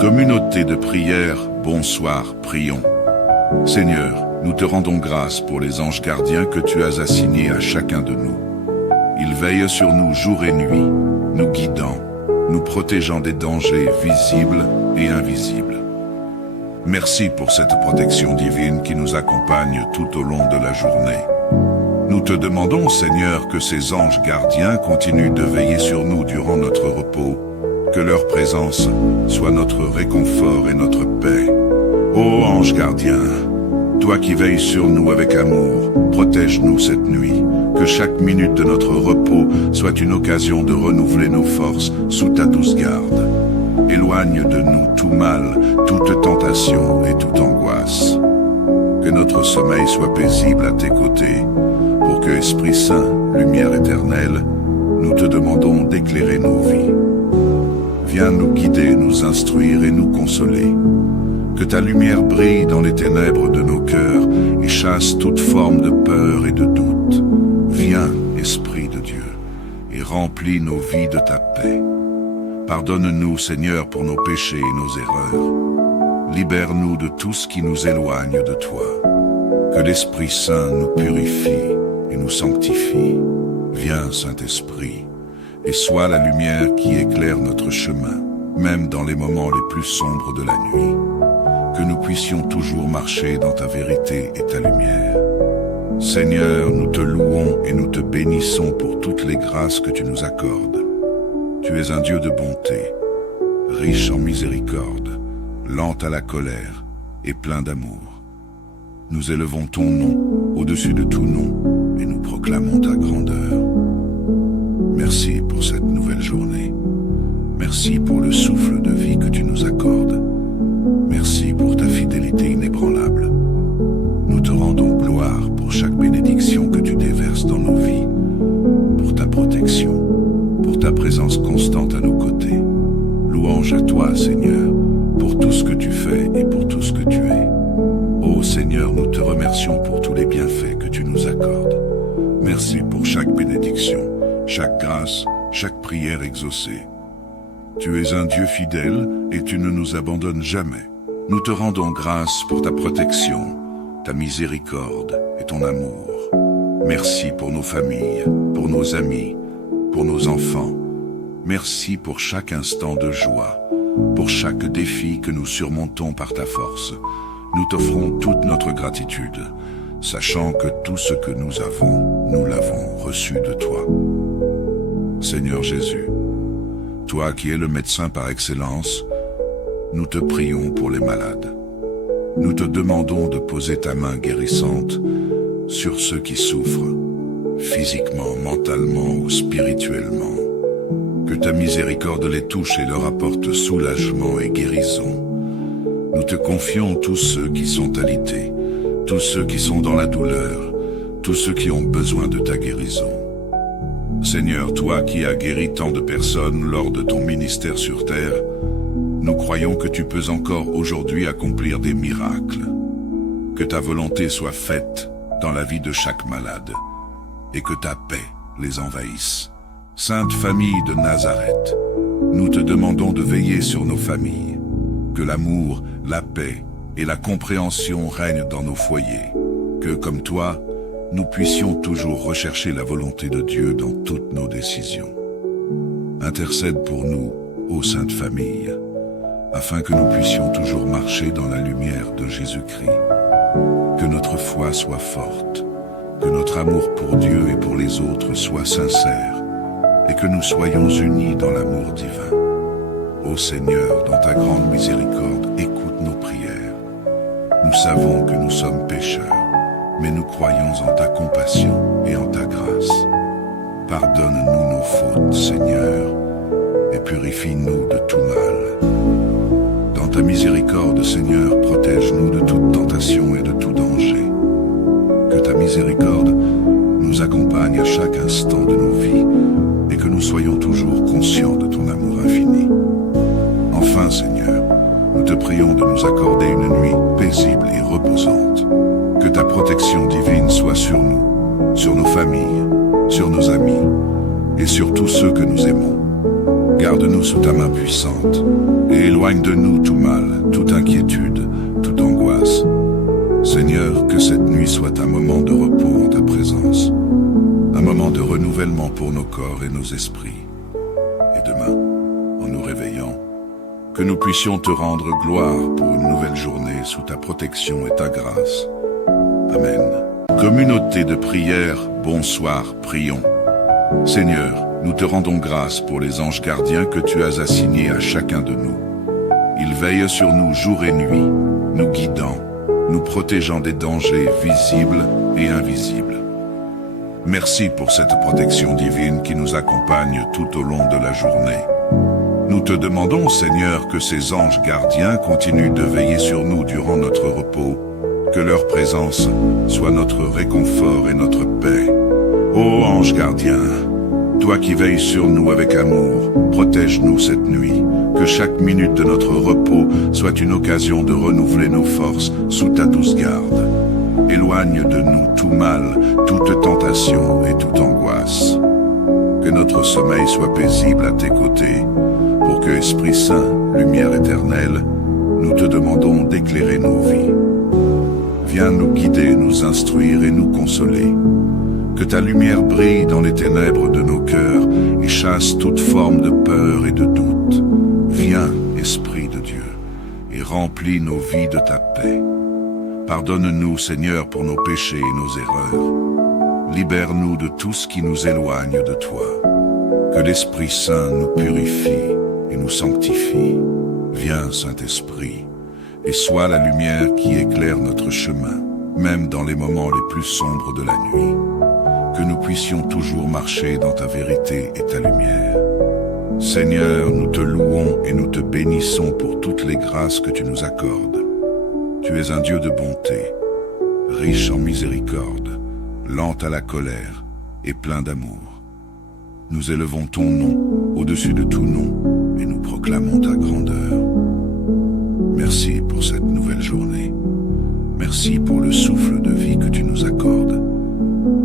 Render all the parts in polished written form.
Communauté de prière, bonsoir, prions. Seigneur, nous te rendons grâce pour les anges gardiens que tu as assignés à chacun de nous. Ils veillent sur nous jour et nuit, nous guidant, nous protégeant des dangers visibles et invisibles. Merci pour cette protection divine qui nous accompagne tout au long de la journée. Nous te demandons, Seigneur, que ces anges gardiens continuent de veiller sur nous durant notre repos, que leur présence soit notre réconfort et notre paix. Ô ange gardien, toi qui veilles sur nous avec amour, protège-nous cette nuit, que chaque minute de notre repos soit une occasion de renouveler nos forces sous ta douce garde. Éloigne de nous tout mal, toute tentation et toute angoisse. Que notre sommeil soit paisible à tes côtés, pour que, Esprit Saint, lumière éternelle, nous te demandons d'éclairer nos vies. Viens nous guider, nous instruire et nous consoler. Que ta lumière brille dans les ténèbres de nos cœurs et chasse toute forme de peur et de doute. Viens, Esprit de Dieu, et remplis nos vies de ta paix. Pardonne-nous, Seigneur, pour nos péchés et nos erreurs. Libère-nous de tout ce qui nous éloigne de toi. Que l'Esprit Saint nous purifie et nous sanctifie. Viens, Saint-Esprit, et sois la lumière qui éclaire notre chemin, même dans les moments les plus sombres de la nuit. Que nous puissions toujours marcher dans ta vérité et ta lumière. Seigneur, nous te louons et nous te bénissons pour toutes les grâces que tu nous accordes. Tu es un Dieu de bonté, riche en miséricorde, lent à la colère et plein d'amour. Nous élevons ton nom au-dessus de tout nom et nous proclamons ta grandeur. Merci pour cette nouvelle journée. Merci pour le souffle de vie que tu nous accordes. Merci pour ta fidélité inébranlable. Nous te rendons gloire pour chaque bénédiction que tu déverses dans nos vies, pour ta protection, pour ta présence constante à nos côtés. Louange à toi, Seigneur, pour tout ce que tu fais et pour tout ce que tu es. Ô Seigneur, nous te remercions pour tous les bienfaits que tu nous accordes. Merci pour chaque bénédiction, chaque grâce, chaque prière exaucée. Tu es un Dieu fidèle et tu ne nous abandonnes jamais. Nous te rendons grâce pour ta protection, ta miséricorde et ton amour. Merci pour nos familles, pour nos amis, pour nos enfants. Merci pour chaque instant de joie, pour chaque défi que nous surmontons par ta force. Nous t'offrons toute notre gratitude, sachant que tout ce que nous avons, nous l'avons reçu de toi. Seigneur Jésus, toi qui es le médecin par excellence, nous te prions pour les malades. Nous te demandons de poser ta main guérissante sur ceux qui souffrent, physiquement, mentalement ou spirituellement. Que ta miséricorde les touche et leur apporte soulagement et guérison. Nous te confions tous ceux qui sont alités, tous ceux qui sont dans la douleur, tous ceux qui ont besoin de ta guérison. Seigneur, toi qui as guéri tant de personnes lors de ton ministère sur terre, nous croyons que tu peux encore aujourd'hui accomplir des miracles. Que ta volonté soit faite dans la vie de chaque malade et que ta paix les envahisse. Sainte famille de Nazareth, nous te demandons de veiller sur nos familles. Que l'amour, la paix et la compréhension règnent dans nos foyers. Que, comme toi, nous puissions toujours rechercher la volonté de Dieu dans toutes nos décisions. Intercède pour nous, ô Sainte Famille, afin que nous puissions toujours marcher dans la lumière de Jésus-Christ. Que notre foi soit forte, que notre amour pour Dieu et pour les autres soit sincère, et que nous soyons unis dans l'amour divin. Ô Seigneur, dans ta grande miséricorde, écoute nos prières. Nous savons que nous sommes pécheurs, mais nous croyons en ta compassion et en ta grâce. Pardonne-nous nos fautes, Seigneur, et purifie-nous de tout mal. Dans ta miséricorde, Seigneur, protège-nous de toute tentation et de tout danger. Que ta miséricorde nous accompagne à chaque instant de nos vies et que nous soyons toujours conscients de ton amour infini. Enfin, Seigneur, nous te prions de nous accorder une nuit paisible et reposante. Que ta protection divine soit sur nous, sur nos familles, sur nos amis et sur tous ceux que nous aimons. Garde-nous sous ta main puissante, et éloigne de nous tout mal, toute inquiétude, toute angoisse. Seigneur, que cette nuit soit un moment de repos en ta présence, un moment de renouvellement pour nos corps et nos esprits. Et demain, en nous réveillant, que nous puissions te rendre gloire pour une nouvelle journée sous ta protection et ta grâce. Amen. Communauté de prière, bonsoir, prions. Seigneur, nous te rendons grâce pour les anges gardiens que tu as assignés à chacun de nous. Ils veillent sur nous jour et nuit, nous guidant, nous protégeant des dangers visibles et invisibles. Merci pour cette protection divine qui nous accompagne tout au long de la journée. Nous te demandons, Seigneur, que ces anges gardiens continuent de veiller sur nous durant notre repos, que leur présence soit notre réconfort et notre paix. Ô ange gardien, toi qui veilles sur nous avec amour, protège-nous cette nuit, que chaque minute de notre repos soit une occasion de renouveler nos forces sous ta douce garde. Éloigne de nous tout mal, toute tentation et toute angoisse. Que notre sommeil soit paisible à tes côtés, pour que, Esprit Saint, lumière éternelle, nous te demandons d'éclairer nos vies. Viens nous guider, nous instruire et nous consoler. Que ta lumière brille dans les ténèbres de nos cœurs et chasse toute forme de peur et de doute. Viens, Esprit de Dieu, et remplis nos vies de ta paix. Pardonne-nous, Seigneur, pour nos péchés et nos erreurs. Libère-nous de tout ce qui nous éloigne de toi. Que l'Esprit Saint nous purifie et nous sanctifie. Viens, Saint-Esprit, et sois la lumière qui éclaire notre chemin, même dans les moments les plus sombres de la nuit. Que nous puissions toujours marcher dans ta vérité et ta lumière. Seigneur, nous te louons et nous te bénissons pour toutes les grâces que tu nous accordes. Tu es un Dieu de bonté, riche en miséricorde, lent à la colère et plein d'amour. Nous élevons ton nom au-dessus de tout nom et nous proclamons ta grandeur. Merci pour cette nouvelle journée. Merci pour le souffle de vie que tu nous accordes.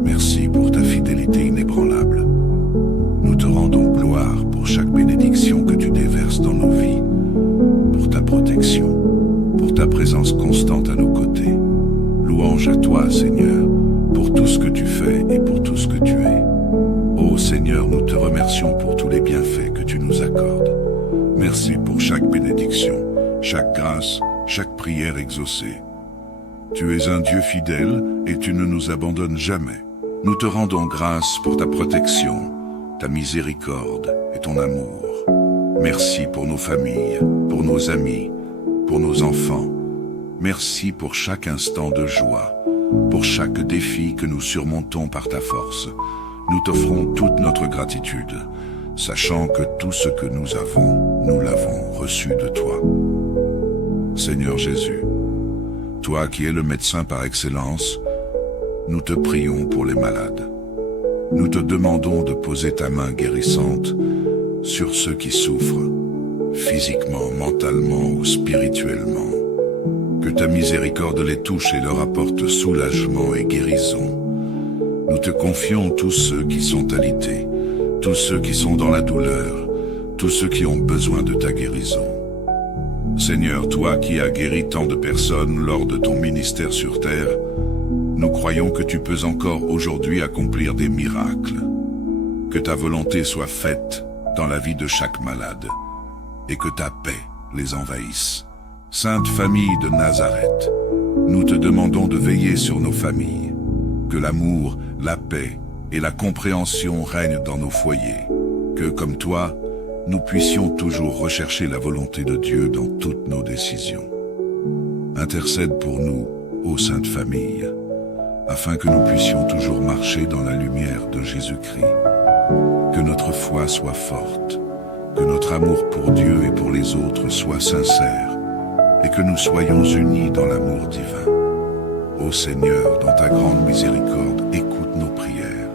Merci pour ta fidélité inébranlable. Nous te rendons gloire pour chaque bénédiction que tu déverses dans nos vies, pour ta protection, pour ta présence constante à nos côtés. Louange à toi, Seigneur, pour tout ce que tu fais et pour tout ce que tu es. Ô Seigneur, nous te remercions pour tous les bienfaits que tu nous accordes. Merci pour chaque bénédiction, chaque grâce, chaque prière exaucée. Tu es un Dieu fidèle et tu ne nous abandonnes jamais. Nous te rendons grâce pour ta protection, ta miséricorde et ton amour. Merci pour nos familles, pour nos amis, pour nos enfants. Merci pour chaque instant de joie, pour chaque défi que nous surmontons par ta force. Nous t'offrons toute notre gratitude, sachant que tout ce que nous avons, nous l'avons reçu de toi. Seigneur Jésus, toi qui es le médecin par excellence, nous te prions pour les malades. Nous te demandons de poser ta main guérissante sur ceux qui souffrent, physiquement, mentalement ou spirituellement. Que ta miséricorde les touche et leur apporte soulagement et guérison. Nous te confions tous ceux qui sont alités, tous ceux qui sont dans la douleur, tous ceux qui ont besoin de ta guérison. Seigneur, toi qui as guéri tant de personnes lors de ton ministère sur terre, nous croyons que tu peux encore aujourd'hui accomplir des miracles. Que ta volonté soit faite dans la vie de chaque malade et que ta paix les envahisse. Sainte famille de Nazareth, nous te demandons de veiller sur nos familles. Que l'amour, la paix et la compréhension règnent dans nos foyers. Que, comme toi, nous puissions toujours rechercher la volonté de Dieu dans toutes nos décisions. Intercède pour nous, ô Sainte Famille, afin que nous puissions toujours marcher dans la lumière de Jésus-Christ. Que notre foi soit forte, que notre amour pour Dieu et pour les autres soit sincère, et que nous soyons unis dans l'amour divin. Ô Seigneur, dans ta grande miséricorde, écoute nos prières.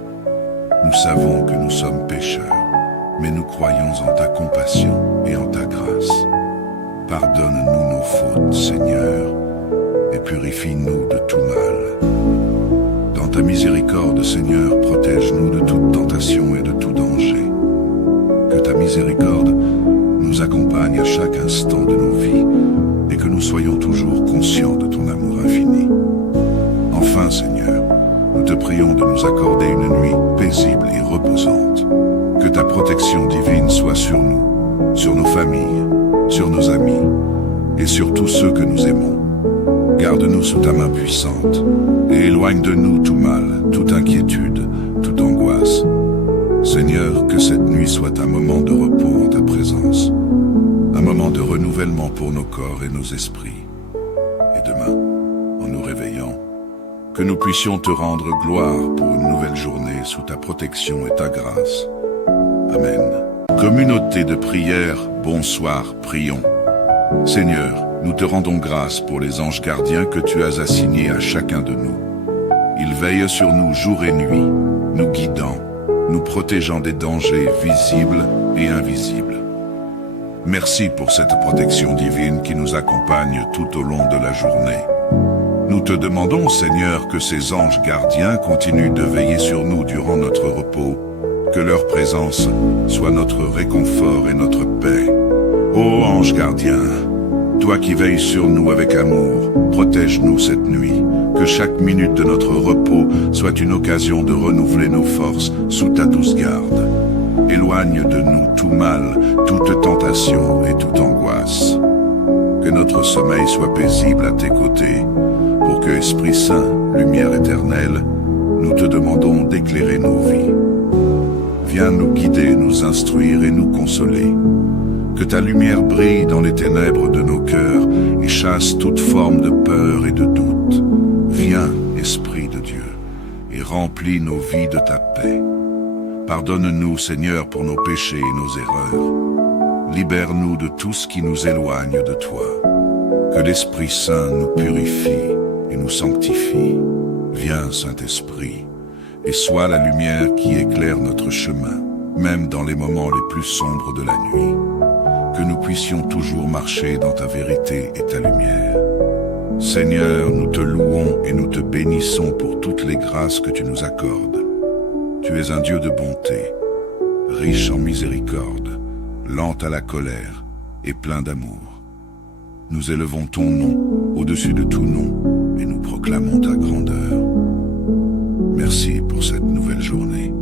Nous savons que nous sommes pécheurs, mais nous croyons en ta compassion et en ta grâce. Pardonne-nous nos fautes, Seigneur, et purifie-nous de tout mal. Dans ta miséricorde, Seigneur, protège-nous de toute tentation et de tout danger. Que ta miséricorde miséricorde nous accompagne à chaque instant de nos vies et que nous soyons toujours conscients de ton amour infini. Enfin, Seigneur, nous te prions de nous accorder une nuit paisible et reposante. Que ta protection divine soit sur nous, sur nos familles, sur nos amis et sur tous ceux que nous aimons. Garde-nous sous ta main puissante et éloigne de nous tout mal, toute inquiétude, toute angoisse. Seigneur, que cette nuit soit un moment de repos en ta présence, un moment de renouvellement pour nos corps et nos esprits. Et demain, en nous réveillant, que nous puissions te rendre gloire pour une nouvelle journée sous ta protection et ta grâce. Amen. Communauté de prière, bonsoir, prions. Seigneur, nous te rendons grâce pour les anges gardiens que tu as assignés à chacun de nous. Ils veillent sur nous jour et nuit, nous guidant, nous protégeant des dangers visibles et invisibles. Merci pour cette protection divine qui nous accompagne tout au long de la journée. Nous te demandons, Seigneur, que ces anges gardiens continuent de veiller sur nous durant notre repos, que leur présence soit notre réconfort et notre paix. Ô ange gardien, toi qui veilles sur nous avec amour, protège-nous cette nuit, que chaque minute de notre repos soit une occasion de renouveler nos forces sous ta douce garde. Éloigne de nous tout mal, toute tentation et toute angoisse. Que notre sommeil soit paisible à tes côtés, pour que, Esprit Saint, lumière éternelle, nous te demandons d'éclairer nos vies. Viens nous guider, nous instruire et nous consoler. Que ta lumière brille dans les ténèbres de nos cœurs et chasse toute forme de peur et de doute. Viens, Esprit de Dieu, et remplis nos vies de ta paix. Pardonne-nous, Seigneur, pour nos péchés et nos erreurs. Libère-nous de tout ce qui nous éloigne de toi. Que l'Esprit Saint nous purifie et nous sanctifie. Viens, Saint-Esprit, et sois la lumière qui éclaire notre chemin, même dans les moments les plus sombres de la nuit. Que nous puissions toujours marcher dans ta vérité et ta lumière. Seigneur, nous te louons et nous te bénissons pour toutes les grâces que tu nous accordes. Tu es un Dieu de bonté, riche en miséricorde, lent à la colère et plein d'amour. Nous élevons ton nom au-dessus de tout nom et nous proclamons ta grandeur. Merci pour cette nouvelle journée.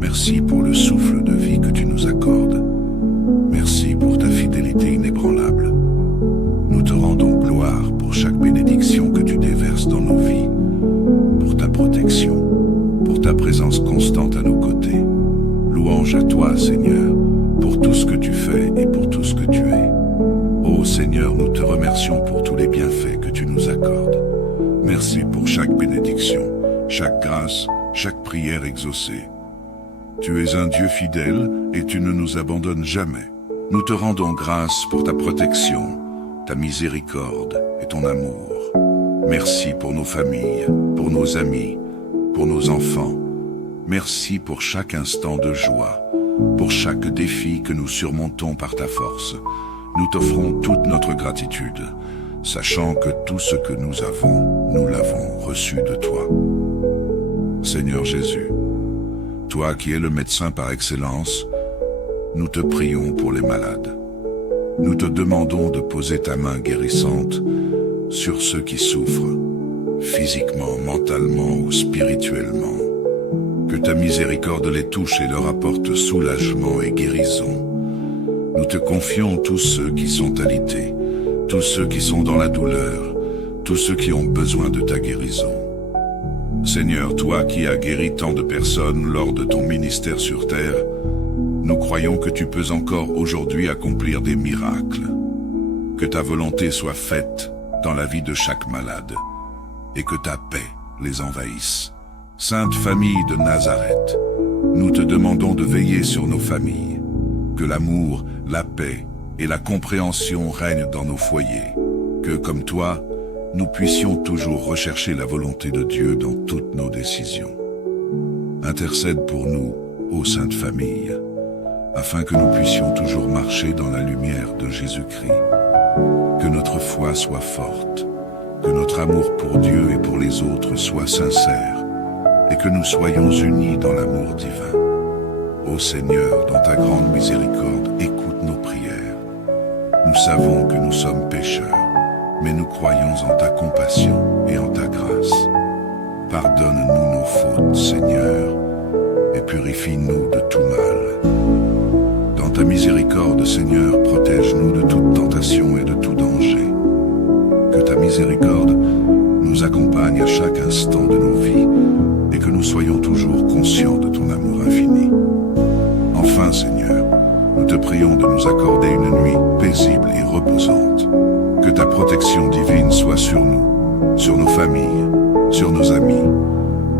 Merci pour le souffle de vie que tu nous accordes. Merci pour ta fidélité inébranlable. Nous te rendons gloire pour chaque bénédiction que tu déverses dans nos vies, pour ta protection, pour ta présence constante à nos côtés. Louange à toi, Seigneur, pour tout ce que tu fais et pour tout ce que tu es. Ô Seigneur, nous te remercions pour tous les bienfaits que tu nous accordes. Merci pour chaque bénédiction, chaque grâce, chaque prière exaucée. Tu es un Dieu fidèle et tu ne nous abandonnes jamais. Nous te rendons grâce pour ta protection, ta miséricorde et ton amour. Merci pour nos familles, pour nos amis, pour nos enfants. Merci pour chaque instant de joie, pour chaque défi que nous surmontons par ta force. Nous t'offrons toute notre gratitude, sachant que tout ce que nous avons, nous l'avons reçu de toi. Seigneur Jésus, toi qui es le médecin par excellence, nous te prions pour les malades. Nous te demandons de poser ta main guérissante sur ceux qui souffrent, physiquement, mentalement ou spirituellement. Que ta miséricorde les touche et leur apporte soulagement et guérison. Nous te confions tous ceux qui sont alités, tous ceux qui sont dans la douleur, tous ceux qui ont besoin de ta guérison. Seigneur, toi qui as guéri tant de personnes lors de ton ministère sur terre, nous croyons que tu peux encore aujourd'hui accomplir des miracles. Que ta volonté soit faite dans la vie de chaque malade et que ta paix les envahisse. Sainte famille de Nazareth, nous te demandons de veiller sur nos familles. Que l'amour, la paix et la compréhension règnent dans nos foyers. Que, comme toi, nous puissions toujours rechercher la volonté de Dieu dans toutes nos décisions. Intercède pour nous, ô Sainte Famille, afin que nous puissions toujours marcher dans la lumière de Jésus-Christ. Que notre foi soit forte, que notre amour pour Dieu et pour les autres soit sincère, et que nous soyons unis dans l'amour divin. Ô Seigneur, dans ta grande miséricorde, écoute nos prières. Nous savons que nous sommes pécheurs, mais nous croyons en ta compassion et en ta grâce. Pardonne-nous nos fautes, Seigneur, et purifie-nous de tout mal. Dans ta miséricorde, Seigneur, protège-nous de toute tentation et de tout danger. Que ta miséricorde nous accompagne à chaque instant de nos vies et que nous soyons toujours conscients de ton amour infini. Enfin, Seigneur, nous te prions de nous accorder une nuit paisible et reposante. Que ta protection divine soit sur nous, sur nos familles, sur nos amis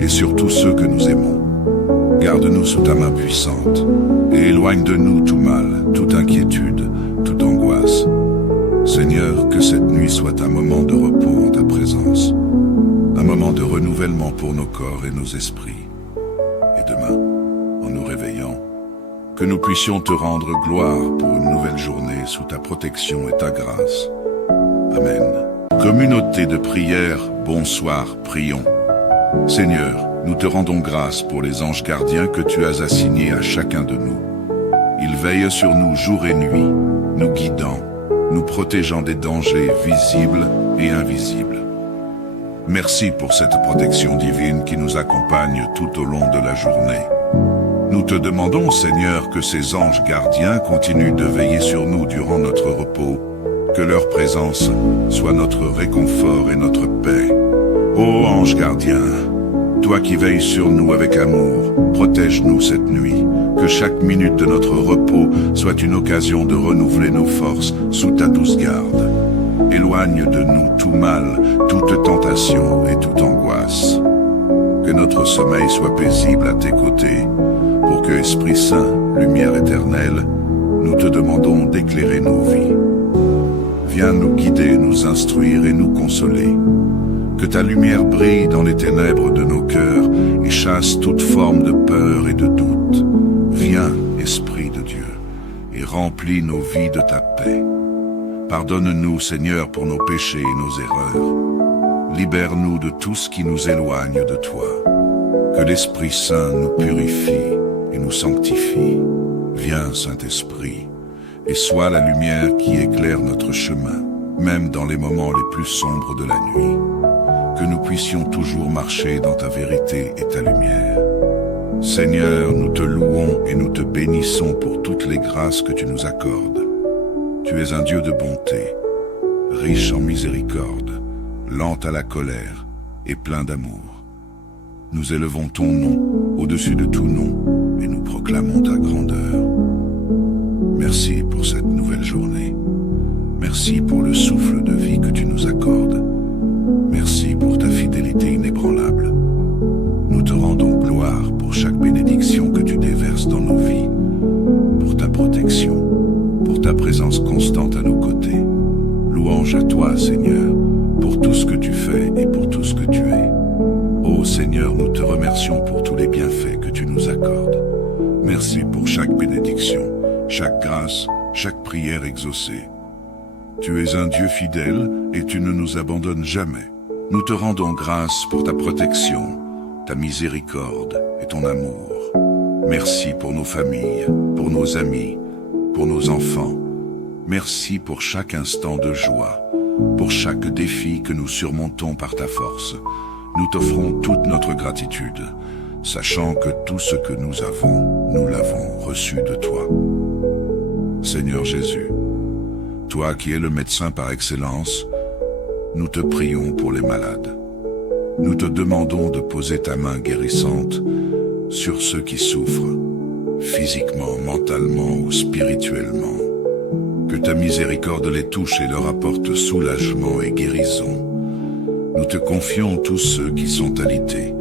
et sur tous ceux que nous aimons. Garde-nous sous ta main puissante et éloigne de nous tout mal, toute inquiétude, toute angoisse. Seigneur, que cette nuit soit un moment de repos en ta présence, un moment de renouvellement pour nos corps et nos esprits. Et demain, en nous réveillant, que nous puissions te rendre gloire pour une nouvelle journée sous ta protection et ta grâce. Amen. Communauté de prière, bonsoir, prions. Seigneur, nous te rendons grâce pour les anges gardiens que tu as assignés à chacun de nous. Ils veillent sur nous jour et nuit, nous guidant, nous protégeant des dangers visibles et invisibles. Merci pour cette protection divine qui nous accompagne tout au long de la journée. Nous te demandons, Seigneur, que ces anges gardiens continuent de veiller sur nous durant notre repos, que leur présence soit notre réconfort et notre paix. Ô ange gardien, toi qui veilles sur nous avec amour, protège-nous cette nuit, que chaque minute de notre repos soit une occasion de renouveler nos forces sous ta douce garde. Éloigne de nous tout mal, toute tentation et toute angoisse. Que notre sommeil soit paisible à tes côtés, pour que, Esprit Saint, lumière éternelle, nous te demandons d'éclairer nos vies. Viens nous guider, nous instruire et nous consoler. Que ta lumière brille dans les ténèbres de nos cœurs et chasse toute forme de peur et de doute. Viens, Esprit de Dieu, et remplis nos vies de ta paix. Pardonne-nous, Seigneur, pour nos péchés et nos erreurs. Libère-nous de tout ce qui nous éloigne de toi. Que l'Esprit Saint nous purifie et nous sanctifie. Viens, Saint-Esprit, et sois la lumière qui éclaire notre chemin, même dans les moments les plus sombres de la nuit. Que nous puissions toujours marcher dans ta vérité et ta lumière. Seigneur, nous te louons et nous te bénissons pour toutes les grâces que tu nous accordes. Tu es un Dieu de bonté, riche en miséricorde, lent à la colère et plein d'amour. Nous élevons ton nom au-dessus de tout nom et nous proclamons ta grandeur. Merci pour cette nouvelle journée. Merci pour le souffle de vie que tu nous accordes. Merci pour ta fidélité inébranlable. Nous te rendons gloire pour chaque bénédiction que tu déverses dans nos vies, pour ta protection, pour ta présence constante à nos côtés. Louange à toi, Seigneur, pour tout ce que tu fais et pour tout ce que tu es. Ô Seigneur, nous te remercions pour tous les bienfaits que tu nous accordes. Merci pour chaque bénédiction, chaque grâce, chaque prière exaucée. Tu es un Dieu fidèle et tu ne nous abandonnes jamais. Nous te rendons grâce pour ta protection, ta miséricorde et ton amour. Merci pour nos familles, pour nos amis, pour nos enfants. Merci pour chaque instant de joie, pour chaque défi que nous surmontons par ta force. Nous t'offrons toute notre gratitude, sachant que tout ce que nous avons, nous l'avons reçu de toi. Seigneur Jésus, toi qui es le médecin par excellence, nous te prions pour les malades. Nous te demandons de poser ta main guérissante sur ceux qui souffrent, physiquement, mentalement ou spirituellement. Que ta miséricorde les touche et leur apporte soulagement et guérison. Nous te confions tous ceux qui sont alités,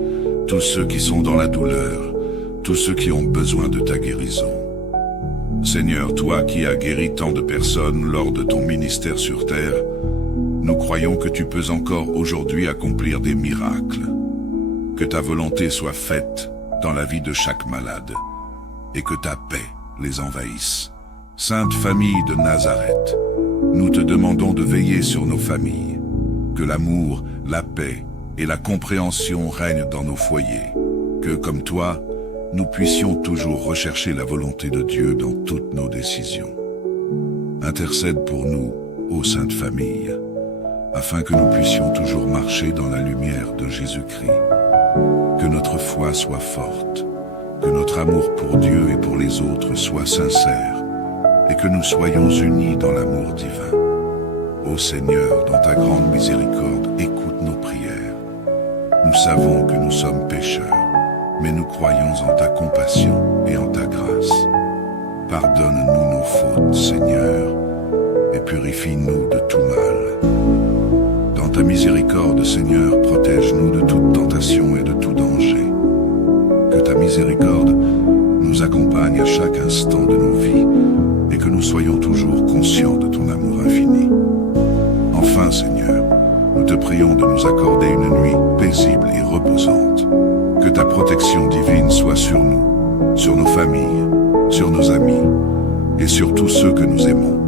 tous ceux qui sont dans la douleur, tous ceux qui ont besoin de ta guérison. Seigneur, toi qui as guéri tant de personnes lors de ton ministère sur terre, nous croyons que tu peux encore aujourd'hui accomplir des miracles. Que ta volonté soit faite dans la vie de chaque malade et que ta paix les envahisse. Sainte famille de Nazareth, nous te demandons de veiller sur nos familles. Que l'amour, la paix et la compréhension règnent dans nos foyers. Que, comme toi, nous puissions toujours rechercher la volonté de Dieu dans toutes nos décisions. Intercède pour nous, ô Sainte Famille, afin que nous puissions toujours marcher dans la lumière de Jésus-Christ. Que notre foi soit forte, que notre amour pour Dieu et pour les autres soit sincère, et que nous soyons unis dans l'amour divin. Ô Seigneur, dans ta grande miséricorde, écoute nos prières. Nous savons que nous sommes pécheurs, mais nous croyons en ta compassion et en ta grâce. Pardonne-nous nos fautes, Seigneur, et purifie-nous de tout mal. Dans ta miséricorde, Seigneur, protège-nous de toute tentation et de tout danger. Que ta miséricorde nous accompagne à chaque instant de nos vies et que nous soyons toujours conscients de ton amour infini. Enfin, Seigneur, nous te prions de nous accorder une nuit paisible et reposante. Que ta protection divine soit sur nous, sur nos familles, sur nos amis et sur tous ceux que nous aimons.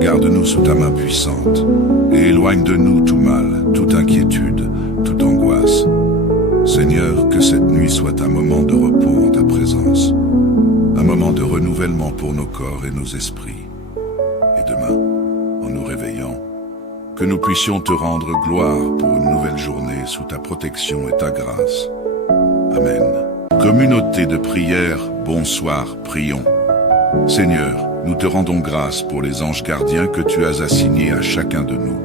Garde-nous sous ta main puissante et éloigne de nous tout mal, toute inquiétude, toute angoisse. Seigneur, que cette nuit soit un moment de repos en ta présence, un moment de renouvellement pour nos corps et nos esprits. Et demain, en nous réveillant, que nous puissions te rendre gloire pour une nouvelle journée sous ta protection et ta grâce. Amen. Communauté de prière, bonsoir, prions. Seigneur, nous te rendons grâce pour les anges gardiens que tu as assignés à chacun de nous.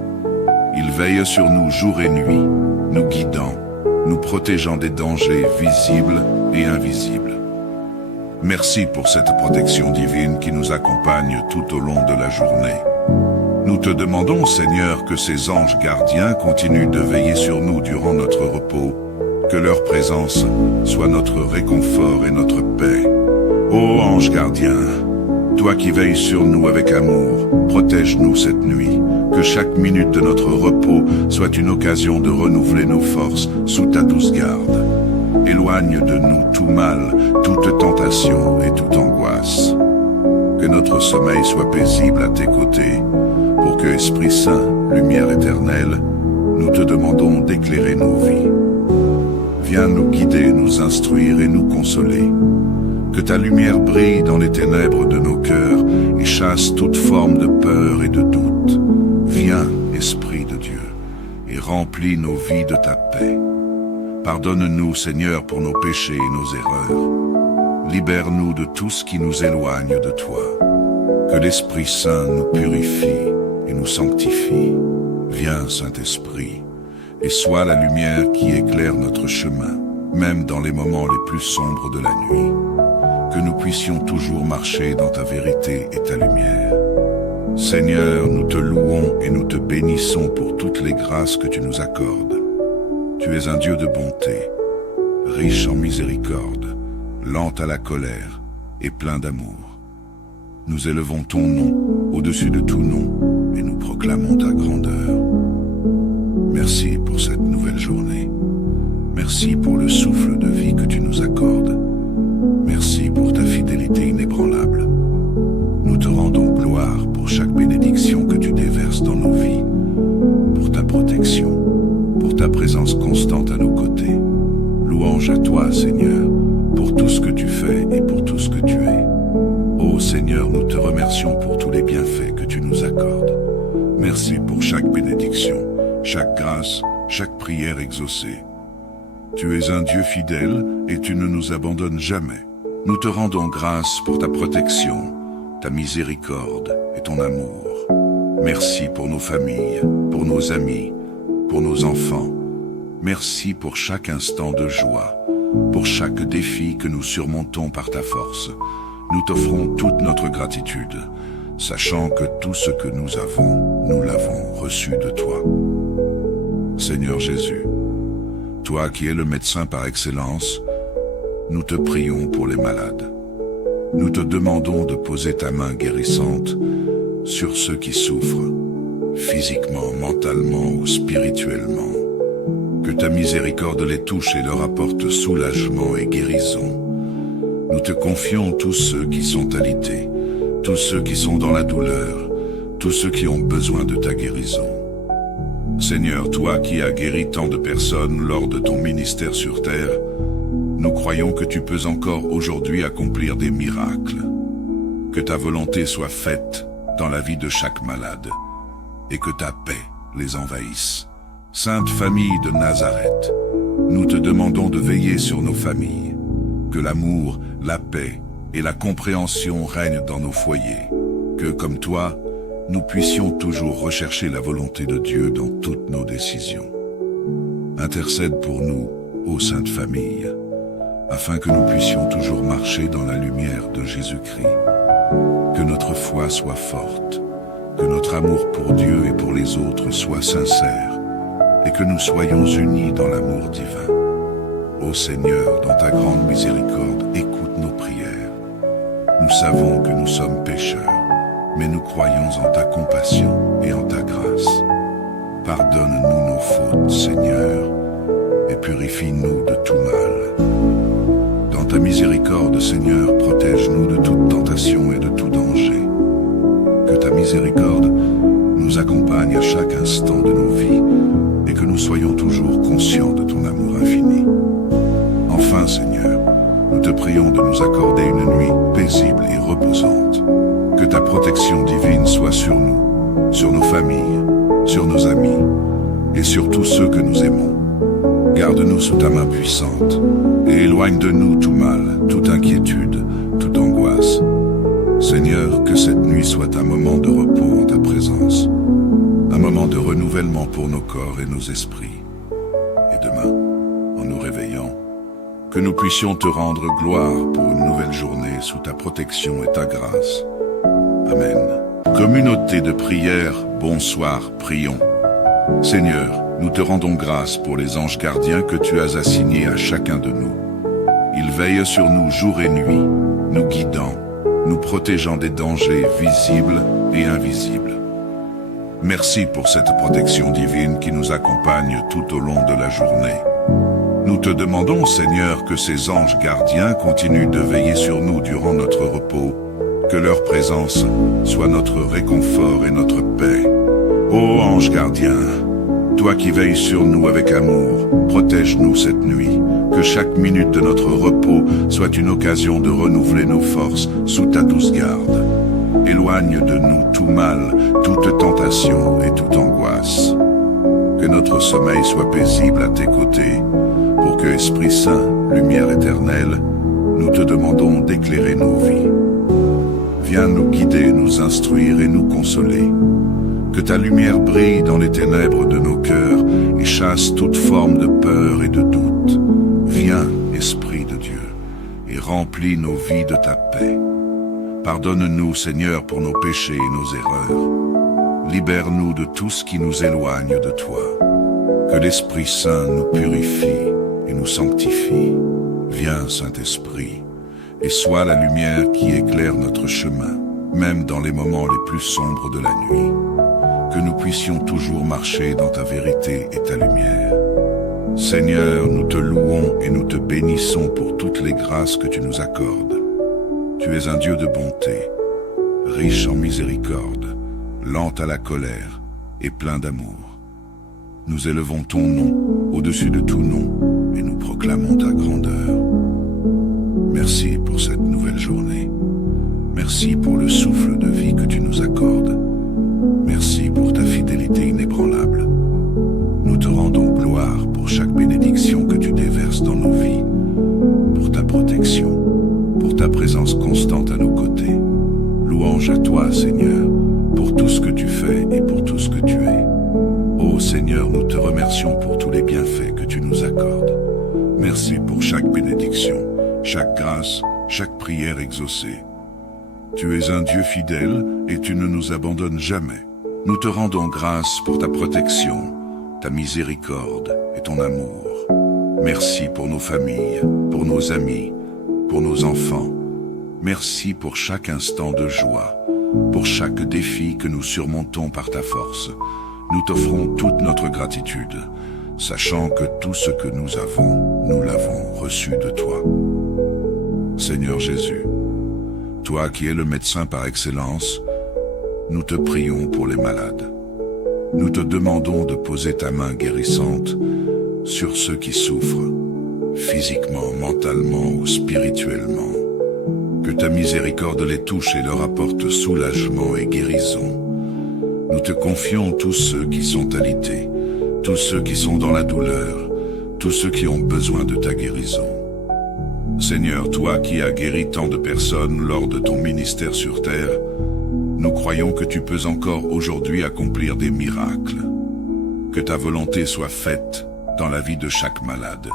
Ils veillent sur nous jour et nuit, nous guidant, nous protégeant des dangers visibles et invisibles. Merci pour cette protection divine qui nous accompagne tout au long de la journée. Nous te demandons, Seigneur, que ces anges gardiens continuent de veiller sur nous durant notre repos, que leur présence soit notre réconfort et notre paix. Ô ange gardien, toi qui veilles sur nous avec amour, protège-nous cette nuit, que chaque minute de notre repos soit une occasion de renouveler nos forces sous ta douce garde. Éloigne de nous tout mal, toute tentation et toute angoisse. Que notre sommeil soit paisible à tes côtés, pour que, Esprit Saint, lumière éternelle, nous te demandons d'éclairer nos vies. Viens nous guider, nous instruire et nous consoler. Que ta lumière brille dans les ténèbres de nos cœurs et chasse toute forme de peur et de doute. Viens, Esprit de Dieu, et remplis nos vies de ta paix. Pardonne-nous, Seigneur, pour nos péchés et nos erreurs. Libère-nous de tout ce qui nous éloigne de toi. Que l'Esprit Saint nous purifie et nous sanctifie. Viens, Saint-Esprit, et sois la lumière qui éclaire notre chemin, même dans les moments les plus sombres de la nuit. Que nous puissions toujours marcher dans ta vérité et ta lumière. Seigneur, nous te louons et nous te bénissons pour toutes les grâces que tu nous accordes. Tu es un Dieu de bonté, riche en miséricorde, lent à la colère et plein d'amour. Nous élevons ton nom au-dessus de tout nom et nous proclamons ta grandeur. Merci pour cette nouvelle journée. Merci pour le souffle de vie que tu nous accordes. Merci pour ta fidélité inébranlable. Nous te rendons gloire pour chaque bénédiction que tu déverses dans nos vies, pour ta protection, pour ta présence constante à nos côtés. Louange à toi, Seigneur, pour tout ce que tu fais et pour tout ce que tu es. Ô Seigneur, nous te remercions pour tous les bienfaits que tu nous accordes. Merci pour chaque bénédiction, chaque grâce, chaque prière exaucée. Tu es un Dieu fidèle et tu ne nous abandonnes jamais. Nous te rendons grâce pour ta protection, ta miséricorde et ton amour. Merci pour nos familles, pour nos amis, pour nos enfants. Merci pour chaque instant de joie, pour chaque défi que nous surmontons par ta force. Nous t'offrons toute notre gratitude, sachant que tout ce que nous avons, nous l'avons reçu de toi. Seigneur Jésus, toi qui es le médecin par excellence, nous te prions pour les malades. Nous te demandons de poser ta main guérissante sur ceux qui souffrent, physiquement, mentalement ou spirituellement. Que ta miséricorde les touche et leur apporte soulagement et guérison. Nous te confions tous ceux qui sont alités, tous ceux qui sont dans la douleur, tous ceux qui ont besoin de ta guérison. Seigneur, toi qui as guéri tant de personnes lors de ton ministère sur terre, Nous croyons que tu peux encore aujourd'hui accomplir des miracles. Que ta volonté soit faite dans la vie de chaque malade et que ta paix les envahisse. Sainte famille de Nazareth, nous te demandons de veiller sur nos familles. Que l'amour, la paix et la compréhension règnent dans nos foyers. Que, comme toi, nous puissions toujours rechercher la volonté de Dieu dans toutes nos décisions. Intercède pour nous, ô Sainte Famille, afin que nous puissions toujours marcher dans la lumière de Jésus-Christ. Que notre foi soit forte, que notre amour pour Dieu et pour les autres soit sincère, et que nous soyons unis dans l'amour divin. Ô Seigneur, dans ta grande miséricorde, écoute nos prières. Nous savons que nous sommes pécheurs, mais nous croyons en ta compassion et en ta grâce. Pardonne-nous nos fautes, Seigneur, et purifie-nous de tout mal. Dans ta miséricorde, Seigneur, protège-nous de toute tentation et de tout danger. Que ta miséricorde nous accompagne à chaque instant de nos vies et que nous soyons toujours conscients de ton amour infini. Enfin, Seigneur, nous te prions de nous accorder une nuit paisible et reposante. Que ta protection divine soit sur nous, sur nos familles, sur nos amis et sur tous ceux que nous aimons. Garde-nous sous ta main puissante et éloigne de nous tout mal, toute inquiétude, toute angoisse. Seigneur, que cette nuit soit un moment de repos en ta présence, un moment de renouvellement pour nos corps et nos esprits. Et demain, en nous réveillant, que nous puissions te rendre gloire pour une nouvelle journée sous ta protection et ta grâce. Amen. Communauté de prière, bonsoir, prions. Seigneur, nous te rendons grâce pour les anges gardiens que tu as assignés à chacun de nous. Ils veillent sur nous jour et nuit, nous guidant, nous protégeant des dangers visibles et invisibles. Merci pour cette protection divine qui nous accompagne tout au long de la journée. Nous te demandons, Seigneur, que ces anges gardiens continuent de veiller sur nous durant notre repos, que leur présence soit notre réconfort et notre paix. Ô ange gardien, toi qui veilles sur nous avec amour, protège-nous cette nuit, que chaque minute de notre repos soit une occasion de renouveler nos forces sous ta douce garde. Éloigne de nous tout mal, toute tentation et toute angoisse. Que notre sommeil soit paisible à tes côtés, pour que, Esprit Saint, lumière éternelle, nous te demandons d'éclairer nos vies. Viens nous guider, nous instruire et nous consoler. Que ta lumière brille dans les ténèbres de nos cœurs et chasse toute forme de peur et de doute. Viens, Esprit de Dieu, et remplis nos vies de ta paix. Pardonne-nous, Seigneur, pour nos péchés et nos erreurs. Libère-nous de tout ce qui nous éloigne de toi. Que l'Esprit Saint nous purifie et nous sanctifie. Viens, Saint-Esprit, et sois la lumière qui éclaire notre chemin, même dans les moments les plus sombres de la nuit. Que nous puissions toujours marcher dans ta vérité et ta lumière. Seigneur, nous te louons et nous te bénissons pour toutes les grâces que tu nous accordes. Tu es un Dieu de bonté, riche en miséricorde, lent à la colère et plein d'amour. Nous élevons ton nom au-dessus de tout nom et nous proclamons ta grandeur. Merci pour cette nouvelle journée. Merci pour le souffle de vie que tu nous accordes. Merci pour ta fidélité inébranlable. Nous te rendons gloire pour chaque bénédiction que tu déverses dans nos vies, pour ta protection, pour ta présence constante à nos côtés. Louange à toi, Seigneur, pour tout ce que tu fais et pour tout ce que tu es. Ô Seigneur, nous te remercions pour tous les bienfaits que tu nous accordes. Merci pour chaque bénédiction, chaque grâce, chaque prière exaucée. Tu es un Dieu fidèle et tu ne nous abandonnes jamais. Nous te rendons grâce pour ta protection, ta miséricorde et ton amour. Merci pour nos familles, pour nos amis, pour nos enfants. Merci pour chaque instant de joie, pour chaque défi que nous surmontons par ta force. Nous t'offrons toute notre gratitude, sachant que tout ce que nous avons, nous l'avons reçu de toi. Seigneur Jésus, toi qui es le médecin par excellence, nous te prions pour les malades. Nous te demandons de poser ta main guérissante sur ceux qui souffrent. physiquement, mentalement ou spirituellement. Que ta miséricorde les touche et leur apporte soulagement et guérison. Nous te confions tous ceux qui sont alités, tous ceux qui sont dans la douleur, tous ceux qui ont besoin de ta guérison. Seigneur, toi qui as guéri tant de personnes lors de ton ministère sur terre, nous croyons que tu peux encore aujourd'hui accomplir des miracles. Que ta volonté soit faite dans la vie de chaque malade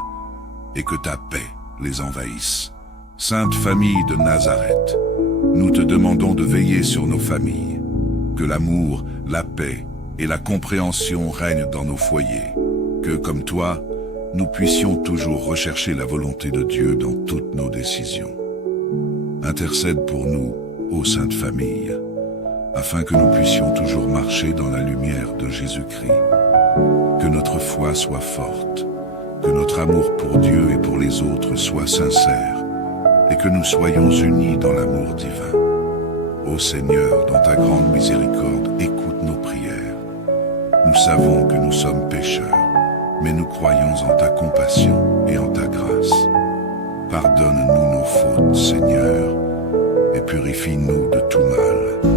et que ta paix les envahisse. Sainte famille de Nazareth, nous te demandons de veiller sur nos familles. Que l'amour, la paix et la compréhension règnent dans nos foyers. Que, comme toi, nous puissions toujours rechercher la volonté de Dieu dans toutes nos décisions. Intercède pour nous, ô Sainte Famille, afin que nous puissions toujours marcher dans la lumière de Jésus-Christ. Que notre foi soit forte, que notre amour pour Dieu et pour les autres soit sincère, et que nous soyons unis dans l'amour divin. Ô Seigneur, dans ta grande miséricorde, écoute nos prières. Nous savons que nous sommes pécheurs, mais nous croyons en ta compassion et en ta grâce. Pardonne-nous nos fautes, Seigneur, et purifie-nous de tout mal.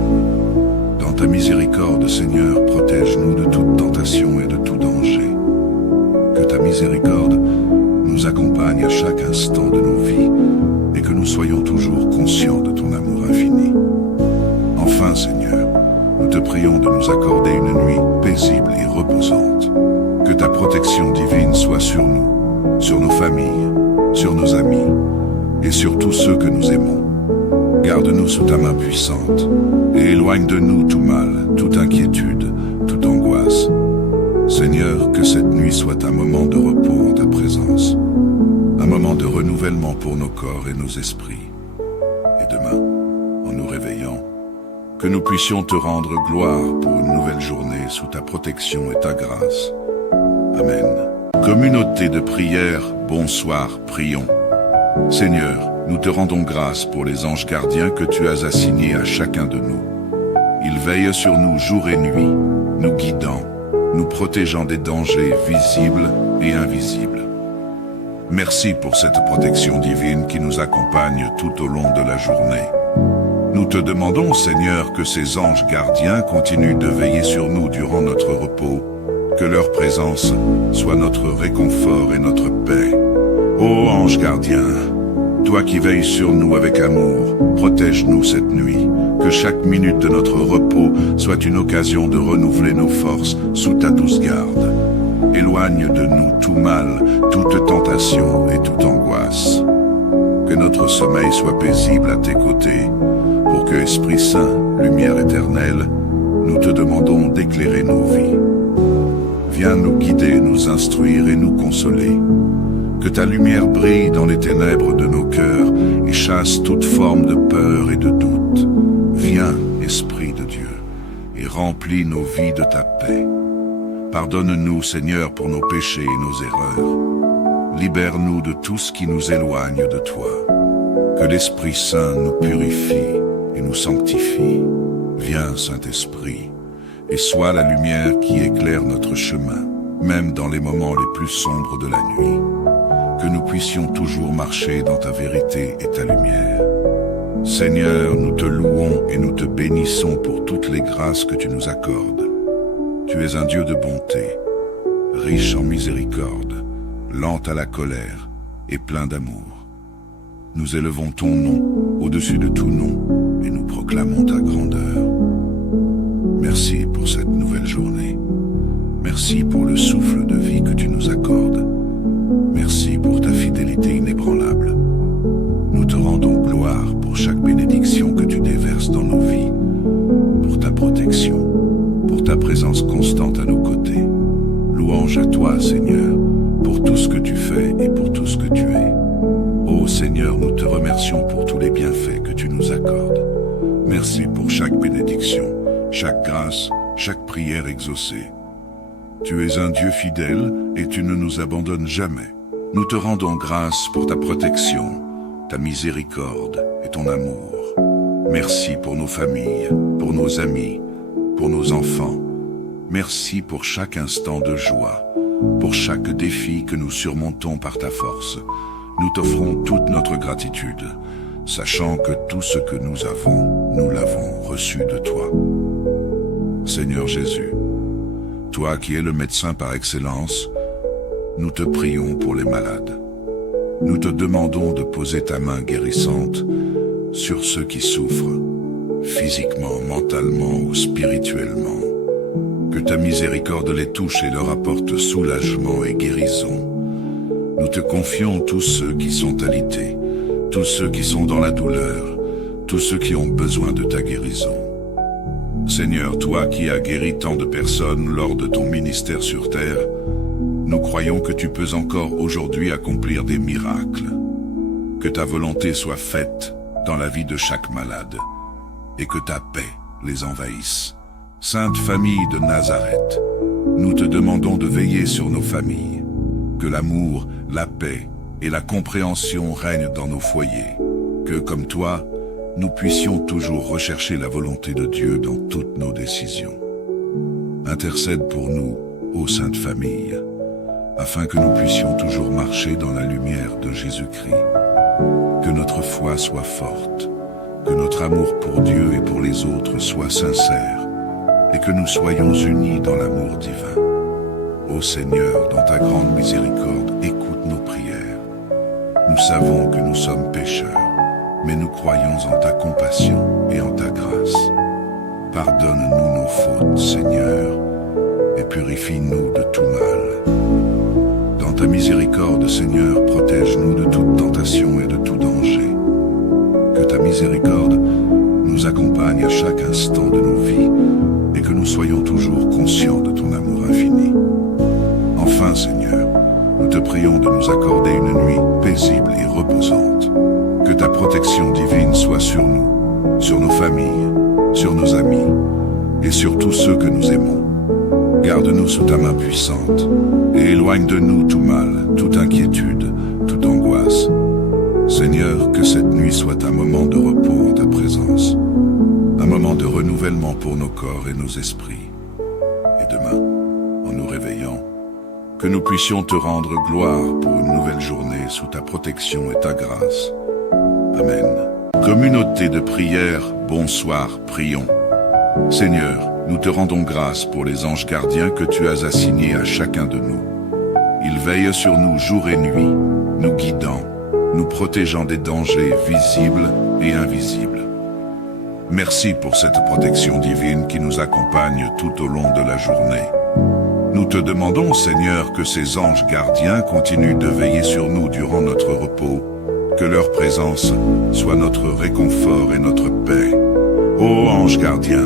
Dans ta miséricorde, Seigneur, protège-nous de toute tentation et de tout danger. Que ta miséricorde nous accompagne à chaque instant de nos vies et que nous soyons toujours conscients de ton amour infini. Enfin, Seigneur, nous te prions de nous accorder une nuit paisible et reposante. Que ta protection divine soit sur nous, sur nos familles, sur nos amis et sur tous ceux que nous aimons. Garde-nous sous ta main puissante et éloigne de nous tout mal, toute inquiétude, toute angoisse. Seigneur, que cette nuit soit un moment de repos en ta présence, un moment de renouvellement pour nos corps et nos esprits. Et demain, en nous réveillant, que nous puissions te rendre gloire pour une nouvelle journée sous ta protection et ta grâce. Amen. Communauté de prière, bonsoir, prions. Seigneur, nous te rendons grâce pour les anges gardiens que tu as assignés à chacun de nous. Ils veillent sur nous jour et nuit, nous guidant, nous protégeant des dangers visibles et invisibles. Merci pour cette protection divine qui nous accompagne tout au long de la journée. Nous te demandons, Seigneur, que ces anges gardiens continuent de veiller sur nous durant notre repos, que leur présence soit notre réconfort et notre paix. Ô ange gardien, toi qui veilles sur nous avec amour, protège-nous cette nuit, que chaque minute de notre repos soit une occasion de renouveler nos forces sous ta douce garde. Éloigne de nous tout mal, toute tentation et toute angoisse. Que notre sommeil soit paisible à tes côtés, pour que, Esprit Saint, lumière éternelle, nous te demandons d'éclairer nos vies. Viens nous guider, nous instruire et nous consoler. Que ta lumière brille dans les ténèbres de nos cœurs et chasse toute forme de peur et de doute. Viens, Esprit de Dieu, et remplis nos vies de ta paix. Pardonne-nous, Seigneur, pour nos péchés et nos erreurs. Libère-nous de tout ce qui nous éloigne de toi. Que l'Esprit Saint nous purifie et nous sanctifie. Viens, Saint-Esprit, et sois la lumière qui éclaire notre chemin, même dans les moments les plus sombres de la nuit. Que nous puissions toujours marcher dans ta vérité et ta lumière. Seigneur, nous te louons et nous te bénissons pour toutes les grâces que tu nous accordes. Tu es un Dieu de bonté, riche en miséricorde, lent à la colère et plein d'amour. Nous élevons ton nom au-dessus de tout nom et nous proclamons ta grandeur. Merci pour cette nouvelle journée. Merci pour le souffle de vie que tu nous accordes. Merci pour ta fidélité inébranlable. Nous te rendons gloire pour chaque bénédiction que tu déverses dans nos vies, pour ta protection, pour ta présence constante à nos côtés. Louange à toi, Seigneur, pour tout ce que tu fais et pour tout ce que tu es. Ô Seigneur, nous te remercions pour tous les bienfaits que tu nous accordes. Merci pour chaque bénédiction, chaque grâce, chaque prière exaucée. Tu es un Dieu fidèle et tu ne nous abandonnes jamais. Nous te rendons grâce pour ta protection, ta miséricorde et ton amour. Merci pour nos familles, pour nos amis, pour nos enfants. Merci pour chaque instant de joie, pour chaque défi que nous surmontons par ta force. Nous t'offrons toute notre gratitude, sachant que tout ce que nous avons, nous l'avons reçu de toi. Seigneur Jésus, toi qui es le médecin par excellence, nous te prions pour les malades. Nous te demandons de poser ta main guérissante sur ceux qui souffrent, physiquement, mentalement ou spirituellement. Que ta miséricorde les touche et leur apporte soulagement et guérison. Nous te confions tous ceux qui sont alités, tous ceux qui sont dans la douleur, tous ceux qui ont besoin de ta guérison. Seigneur, toi qui as guéri tant de personnes lors de ton ministère sur terre, nous croyons que tu peux encore aujourd'hui accomplir des miracles. Que ta volonté soit faite dans la vie de chaque malade et que ta paix les envahisse. Sainte famille de Nazareth, nous te demandons de veiller sur nos familles. Que l'amour, la paix et la compréhension règnent dans nos foyers. Que, comme toi, nous puissions toujours rechercher la volonté de Dieu dans toutes nos décisions. Intercède pour nous, ô Sainte Famille, afin que nous puissions toujours marcher dans la lumière de Jésus-Christ. Que notre foi soit forte, que notre amour pour Dieu et pour les autres soit sincère, et que nous soyons unis dans l'amour divin. Ô Seigneur, dans ta grande miséricorde, écoute nos prières. Nous savons que nous sommes pécheurs, mais nous croyons en ta compassion et en ta grâce. Pardonne-nous nos fautes, Seigneur, et purifie-nous de tout mal. Dans ta miséricorde, Seigneur, protège-nous de toute tentation et de tout danger. Que ta miséricorde nous accompagne à chaque instant de nos vies et que nous soyons toujours conscients de ton amour infini. Enfin, Seigneur, nous te prions de nous accorder une nuit paisible et reposante. Que ta protection divine soit sur nous, sur nos familles, sur nos amis et sur tous ceux que nous aimons. Garde-nous sous ta main puissante et éloigne de nous tout mal, toute inquiétude, toute angoisse. Seigneur, que cette nuit soit un moment de repos en ta présence, un moment de renouvellement pour nos corps et nos esprits. Et demain, en nous réveillant, que nous puissions te rendre gloire pour une nouvelle journée sous ta protection et ta grâce. Amen. Communauté de prière, bonsoir, prions. Seigneur, nous te rendons grâce pour les anges gardiens que tu as assignés à chacun de nous. Ils veillent sur nous jour et nuit, nous guidant, nous protégeant des dangers visibles et invisibles. Merci pour cette protection divine qui nous accompagne tout au long de la journée. Nous te demandons, Seigneur, que ces anges gardiens continuent de veiller sur nous durant notre repos, que leur présence soit notre réconfort et notre paix. Ô ange gardien,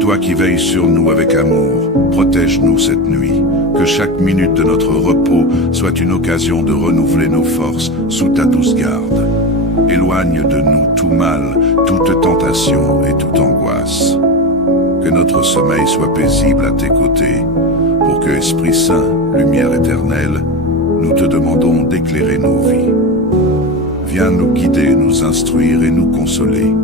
toi qui veilles sur nous avec amour, protège-nous cette nuit, que chaque minute de notre repos soit une occasion de renouveler nos forces sous ta douce garde. Éloigne de nous tout mal, toute tentation et toute angoisse. Que notre sommeil soit paisible à tes côtés, pour que, Esprit Saint, lumière éternelle, nous te demandons d'éclairer nos vies. Viens nous guider, nous instruire et nous consoler.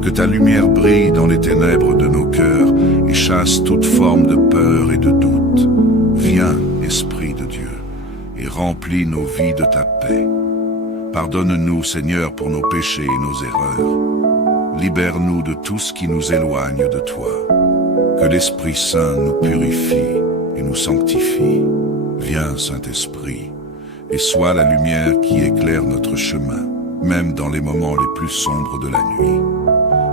Que ta lumière brille dans les ténèbres de nos cœurs et chasse toute forme de peur et de doute. Viens, Esprit de Dieu, et remplis nos vies de ta paix. Pardonne-nous, Seigneur, pour nos péchés et nos erreurs. Libère-nous de tout ce qui nous éloigne de toi. Que l'Esprit Saint nous purifie et nous sanctifie. Viens, Saint-Esprit, et sois la lumière qui éclaire notre chemin, même dans les moments les plus sombres de la nuit.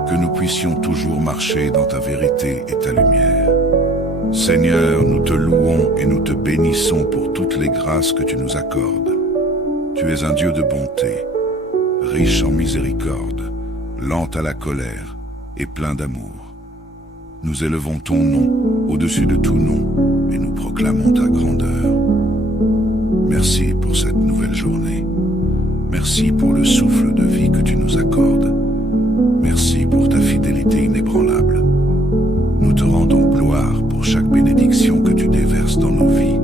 Que nous puissions toujours marcher dans ta vérité et ta lumière. Seigneur, nous te louons et nous te bénissons pour toutes les grâces que tu nous accordes. Tu es un Dieu de bonté, riche en miséricorde, lent à la colère et plein d'amour. Nous élevons ton nom au-dessus de tout nom et nous proclamons ta grandeur. Merci pour cette nouvelle journée. Merci pour le souffle de vie que tu nous accordes. Merci pour ta fidélité inébranlable. Nous te rendons gloire pour chaque bénédiction que tu déverses dans nos vies,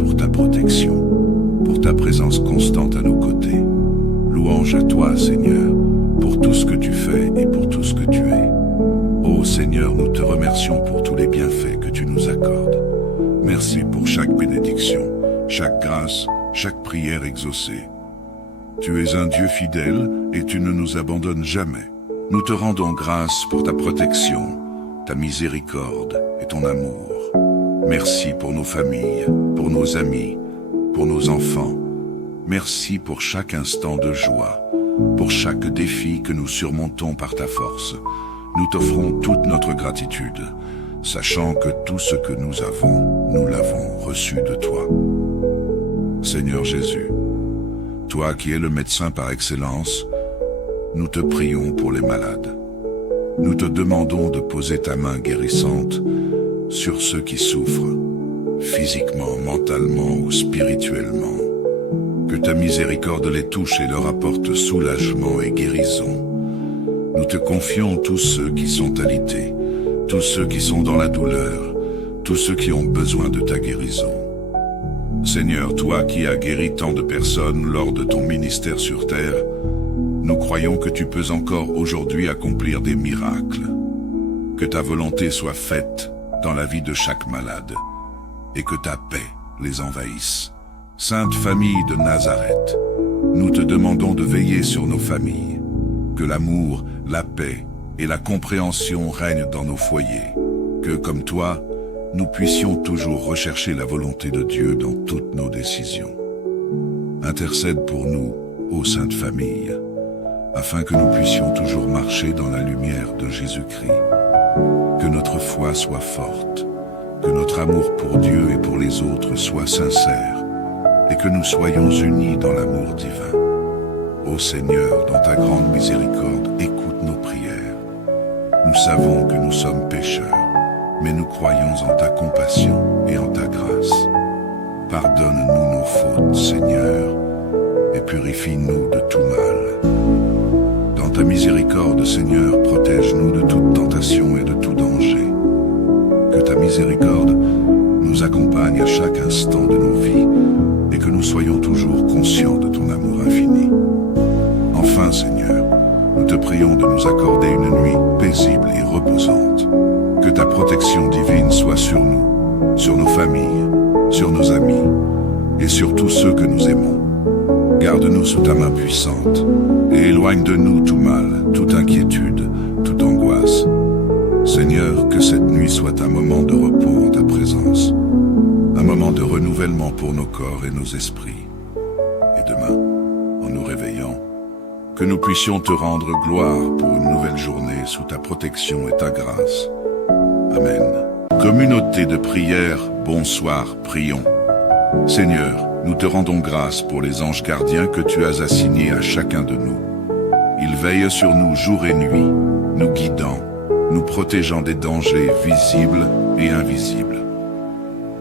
pour ta protection, pour ta présence constante à nos côtés. Louange à toi, Seigneur, pour tout ce que tu fais et pour tout ce que tu es. Ô Seigneur, nous te remercions pour tous les bienfaits que tu nous accordes. Merci Merci pour chaque bénédiction, chaque grâce, chaque prière exaucée. Tu es un Dieu fidèle et tu ne nous abandonnes jamais. Nous te rendons grâce pour ta protection, ta miséricorde et ton amour. Merci pour nos familles, pour nos amis, pour nos enfants. Merci pour chaque instant de joie, pour chaque défi que nous surmontons par ta force. Nous t'offrons toute notre gratitude, sachant que tout ce que nous avons, nous l'avons reçu de toi. Seigneur Jésus, toi qui es le médecin par excellence, nous te prions pour les malades. Nous te demandons de poser ta main guérissante sur ceux qui souffrent, physiquement, mentalement ou spirituellement. Que ta miséricorde les touche et leur apporte soulagement et guérison. Nous te confions tous ceux qui sont alités, tous ceux qui sont dans la douleur, tous ceux qui ont besoin de ta guérison. Seigneur, toi qui as guéri tant de personnes lors de ton ministère sur terre, nous croyons que tu peux encore aujourd'hui accomplir des miracles. Que ta volonté soit faite dans la vie de chaque malade et que ta paix les envahisse. Sainte famille de Nazareth, nous te demandons de veiller sur nos familles. Que l'amour, la paix et la compréhension règnent dans nos foyers. Que, comme toi, nous puissions toujours rechercher la volonté de Dieu dans toutes nos décisions. Intercède pour nous, ô Sainte Famille, afin que nous puissions toujours marcher dans la lumière de Jésus-Christ. Que notre foi soit forte, que notre amour pour Dieu et pour les autres soit sincère, et que nous soyons unis dans l'amour divin. Ô Seigneur, dans ta grande miséricorde, écoute nos prières. Nous savons que nous sommes pécheurs, mais nous croyons en ta compassion et en ta grâce. Pardonne-nous nos fautes, Seigneur, et purifie-nous de tout mal. Dans ta miséricorde, Seigneur, protège-nous de toute tentation et de tout danger. Que ta miséricorde nous accompagne à chaque instant de nos vies et que nous soyons toujours conscients de ton amour infini. Enfin, Seigneur, nous te prions de nous accorder une nuit paisible et reposante. Que ta protection divine soit sur nous, sur nos familles, sur nos amis et sur tous ceux que nous aimons. Garde-nous sous ta main puissante et éloigne de nous tout mal, toute inquiétude, toute angoisse. Seigneur, que cette nuit soit un moment de repos en ta présence, un moment de renouvellement pour nos corps et nos esprits. Et demain, en nous réveillant, que nous puissions te rendre gloire pour une nouvelle journée sous ta protection et ta grâce. Amen. Communauté de prière, bonsoir, prions. Seigneur, nous te rendons grâce pour les anges gardiens que tu as assignés à chacun de nous. Ils veillent sur nous jour et nuit, nous guidant, nous protégeant des dangers visibles et invisibles.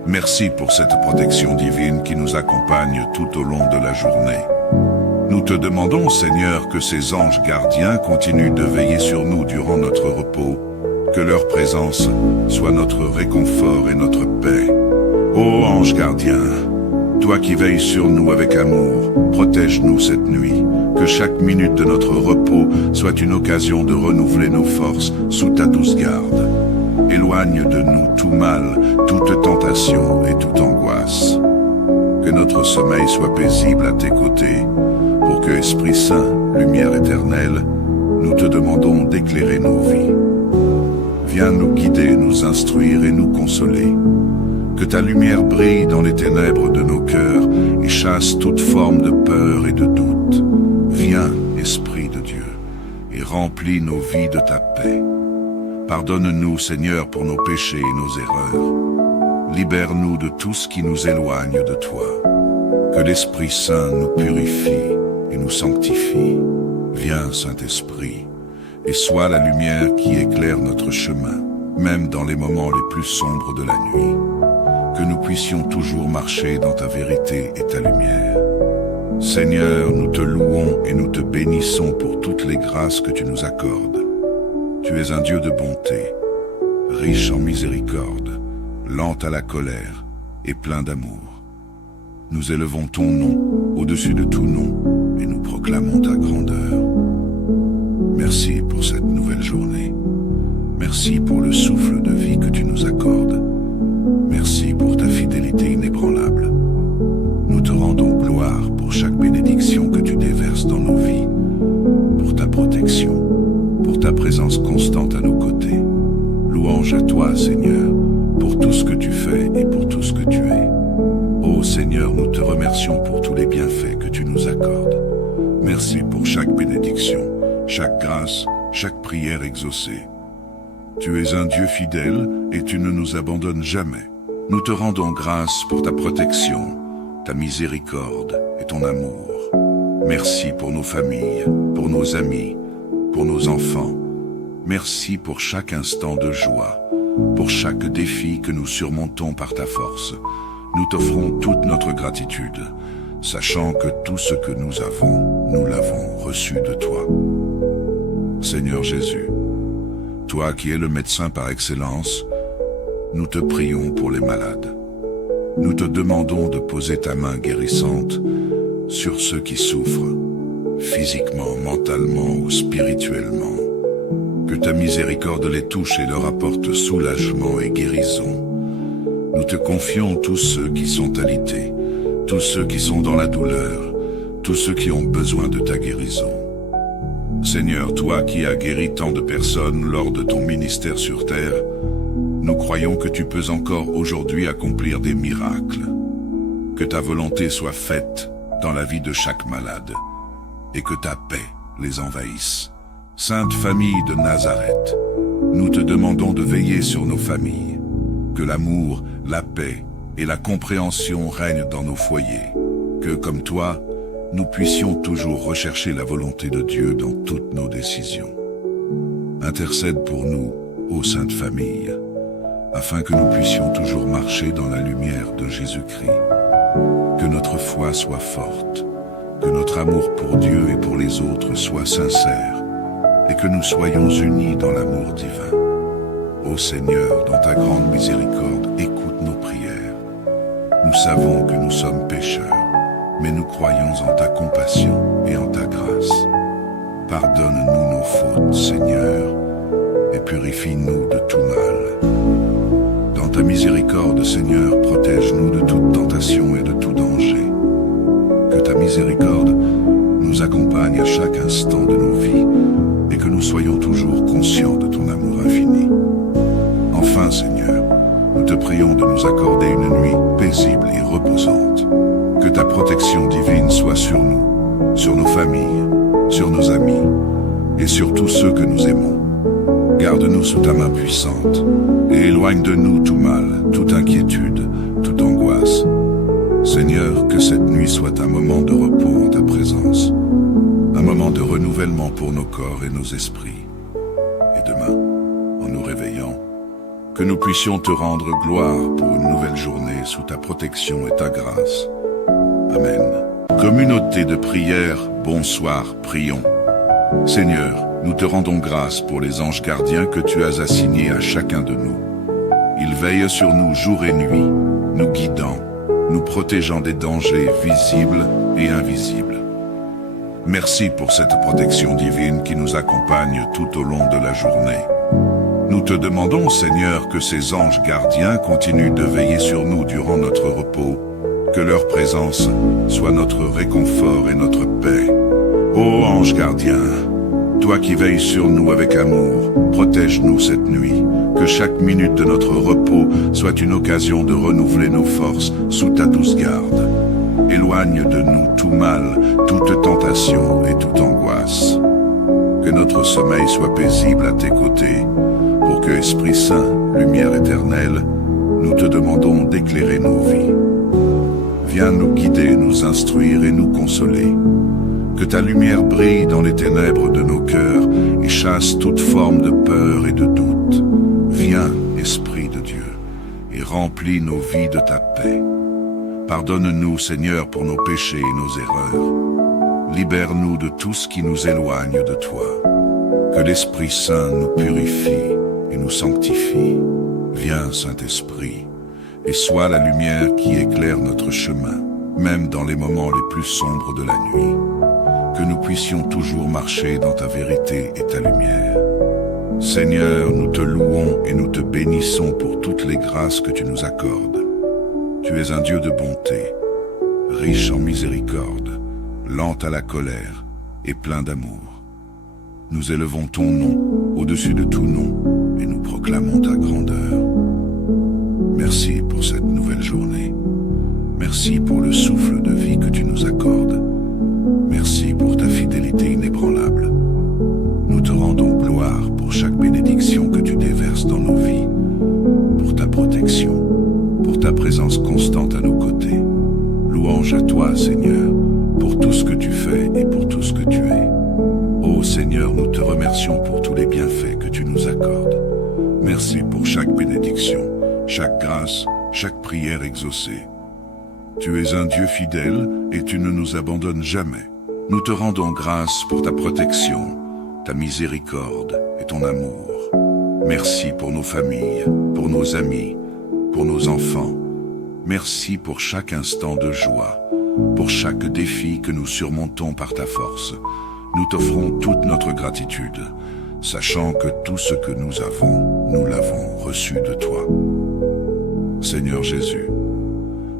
Merci pour cette protection divine qui nous accompagne tout au long de la journée. Nous te demandons, Seigneur, que ces anges gardiens continuent de veiller sur nous durant notre repos, que leur présence soit notre réconfort et notre paix. Ô ange gardien, toi qui veilles sur nous avec amour, protège-nous cette nuit, que chaque minute de notre repos soit une occasion de renouveler nos forces sous ta douce garde. Éloigne de nous tout mal, toute tentation et toute angoisse. Que notre sommeil soit paisible à tes côtés, pour que, Esprit Saint, lumière éternelle, nous te demandons d'éclairer nos vies. Viens nous guider, nous instruire et nous consoler. Que ta lumière brille dans les ténèbres de nos cœurs et chasse toute forme de peur et de doute. Viens, Esprit de Dieu, et remplis nos vies de ta paix. Pardonne-nous, Seigneur, pour nos péchés et nos erreurs. Libère-nous de tout ce qui nous éloigne de toi. Que l'Esprit Saint nous purifie et nous sanctifie. Viens, Saint-Esprit, et sois la lumière qui éclaire notre chemin, même dans les moments les plus sombres de la nuit. Que nous puissions toujours marcher dans ta vérité et ta lumière. Seigneur, nous te louons et nous te bénissons pour toutes les grâces que tu nous accordes. Tu es un Dieu de bonté, riche en miséricorde, lent à la colère et plein d'amour. Nous élevons ton nom au-dessus de tout nom et nous proclamons ta grandeur. Merci pour cette nouvelle journée. Merci pour le souffle de vie que tu nous accordes. Merci pour ta fidélité. toi, Seigneur, pour tout ce que tu fais et pour tout ce que tu es. Ô Seigneur, nous te remercions pour tous les bienfaits que tu nous accordes. Merci pour chaque bénédiction, chaque grâce, chaque prière exaucée. Tu es un Dieu fidèle et tu ne nous abandonnes jamais. Nous te rendons grâce pour ta protection, ta miséricorde et ton amour. Merci pour nos familles, pour nos amis, pour nos enfants. Merci pour chaque instant de joie, pour chaque défi que nous surmontons par ta force. Nous t'offrons toute notre gratitude, sachant que tout ce que nous avons, nous l'avons reçu de toi. Seigneur Jésus, toi qui es le médecin par excellence, nous te prions pour les malades. Nous te demandons de poser ta main guérissante sur ceux qui souffrent, physiquement, mentalement ou spirituellement. Que ta miséricorde les touche et leur apporte soulagement et guérison. Nous te confions tous ceux qui sont alités, tous ceux qui sont dans la douleur, tous ceux qui ont besoin de ta guérison. Seigneur, toi qui as guéri tant de personnes lors de ton ministère sur terre, nous croyons que tu peux encore aujourd'hui accomplir des miracles. Que ta volonté soit faite dans la vie de chaque malade et que ta paix les envahisse. Sainte famille de Nazareth, nous te demandons de veiller sur nos familles. Que l'amour, la paix et la compréhension règnent dans nos foyers. Que, comme toi, nous puissions toujours rechercher la volonté de Dieu dans toutes nos décisions. Intercède pour nous, ô Sainte Famille, afin que nous puissions toujours marcher dans la lumière de Jésus-Christ. Que notre foi soit forte, que notre amour pour Dieu et pour les autres soit sincère, et que nous soyons unis dans l'amour divin. Ô Seigneur, dans ta grande miséricorde, écoute nos prières. Nous savons que nous sommes pécheurs, mais nous croyons en ta compassion et en ta grâce. Pardonne-nous nos fautes, Seigneur, et purifie-nous de tout mal. Dans ta miséricorde, Seigneur, protège-nous de toute tentation et de tout danger. Que ta miséricorde nous accompagne à chaque instant de nos vies et que nous soyons toujours conscients de ton amour infini. Enfin, Seigneur, nous te prions de nous accorder une nuit paisible et reposante. Que ta protection divine soit sur nous, sur nos familles, sur nos amis et sur tous ceux que nous aimons. Garde-nous sous ta main puissante et éloigne de nous tout mal, toute inquiétude, toute angoisse. Seigneur, que cette nuit soit un moment de repos en ta présence, un moment de renouvellement pour nos corps et nos esprits. Et demain, en nous réveillant, que nous puissions te rendre gloire pour une nouvelle journée sous ta protection et ta grâce. Amen. Communauté de prière, bonsoir, prions. Seigneur, nous te rendons grâce pour les anges gardiens que tu as assignés à chacun de nous. Ils veillent sur nous jour et nuit, nous guidant, nous protégeant des dangers visibles et invisibles. Merci pour cette protection divine qui nous accompagne tout au long de la journée. Nous te demandons, Seigneur, que ces anges gardiens continuent de veiller sur nous durant notre repos, que leur présence soit notre réconfort et notre paix. Ô ange gardien, toi qui veilles sur nous avec amour, protège-nous cette nuit, que chaque minute de notre repos soit une occasion de renouveler nos forces sous ta douce garde. Éloigne de nous tout mal, toute tentation et toute angoisse. Que notre sommeil soit paisible à tes côtés, pour que, Esprit Saint, lumière éternelle, nous te demandons d'éclairer nos vies. Viens nous guider, nous instruire et nous consoler. Que ta lumière brille dans les ténèbres de nos cœurs et chasse toute forme de peur et de doute. Viens, Esprit de Dieu, et remplis nos vies de ta paix. Pardonne-nous, Seigneur, pour nos péchés et nos erreurs. Libère-nous de tout ce qui nous éloigne de toi. Que l'Esprit Saint nous purifie et nous sanctifie. Viens, Saint-Esprit, et sois la lumière qui éclaire notre chemin, même dans les moments les plus sombres de la nuit. Que nous puissions toujours marcher dans ta vérité et ta lumière. Seigneur, nous te louons et nous te bénissons pour toutes les grâces que tu nous accordes. Tu es un Dieu de bonté, riche en miséricorde, lent à la colère et plein d'amour. Nous élevons ton nom au-dessus de tout nom et nous proclamons ta grandeur. Merci pour cette nouvelle journée. Merci pour le souffle de vie que tu nous accordes. Merci pour ta fidélité inébranlable. Nous te rendons gloire pour chaque bénédiction que tu déverses dans nos vies, pour ta protection, pour ta présence constante à nos côtés. Louange à toi, Seigneur, pour tout ce que tu fais et pour tout ce que tu es. Ô Seigneur, nous te remercions pour tous les bienfaits que tu nous accordes. Merci pour chaque bénédiction, chaque grâce, chaque prière exaucée. Tu es un Dieu fidèle et tu ne nous abandonnes jamais. Nous te rendons grâce pour ta protection, ta miséricorde et ton amour. Merci pour nos familles, pour nos amis, pour nos enfants. Merci pour chaque instant de joie, pour chaque défi que nous surmontons par ta force. Nous t'offrons toute notre gratitude, sachant que tout ce que nous avons, nous l'avons reçu de toi. Seigneur Jésus,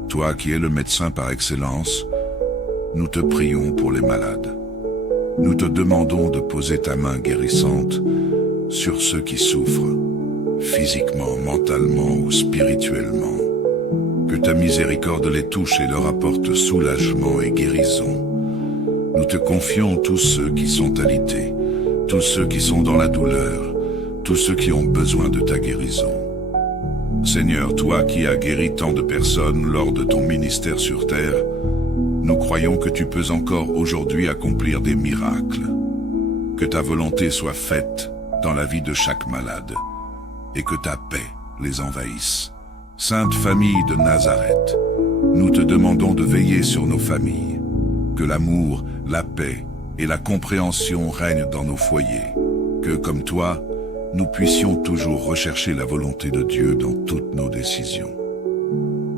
toi qui es le médecin par excellence, nous te prions pour les malades. Nous te demandons de poser ta main guérissante sur ceux qui souffrent, physiquement, mentalement ou spirituellement. Que ta miséricorde les touche et leur apporte soulagement et guérison. Nous te confions tous ceux qui sont alités, tous ceux qui sont dans la douleur, tous ceux qui ont besoin de ta guérison. Seigneur, toi qui as guéri tant de personnes lors de ton ministère sur terre, nous croyons que tu peux encore aujourd'hui accomplir des miracles. Que ta volonté soit faite dans la vie de chaque malade et que ta paix les envahisse. Sainte famille de Nazareth, nous te demandons de veiller sur nos familles. Que l'amour, la paix et la compréhension règnent dans nos foyers. Que, comme toi, nous puissions toujours rechercher la volonté de Dieu dans toutes nos décisions.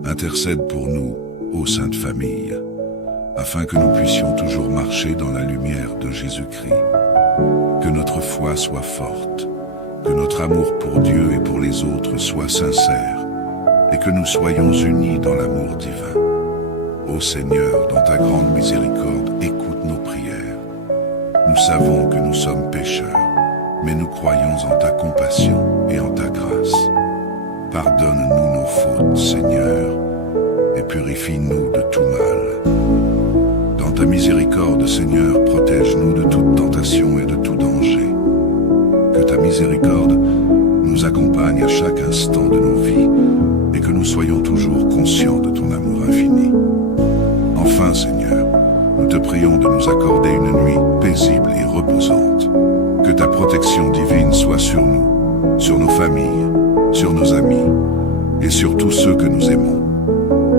Intercède pour nous, ô Sainte Famille, afin que nous puissions toujours marcher dans la lumière de Jésus-Christ. Que notre foi soit forte, que notre amour pour Dieu et pour les autres soit sincère, et que nous soyons unis dans l'amour divin. Ô Seigneur, dans ta grande miséricorde, écoute nos prières. Nous savons que nous sommes pécheurs, mais nous croyons en ta compassion et en ta grâce. Pardonne-nous nos fautes, Seigneur, et purifie-nous de tout mal. Dans ta miséricorde, Seigneur, protège-nous de toute tentation et de tout danger. Que ta miséricorde nous accompagne à chaque instant de nos vies et que nous soyons toujours conscients de ton amour infini. Enfin, Seigneur, nous te prions de nous accorder une nuit paisible et reposante. Que ta protection divine soit sur nous, sur nos familles, sur nos amis et sur tous ceux que nous aimons.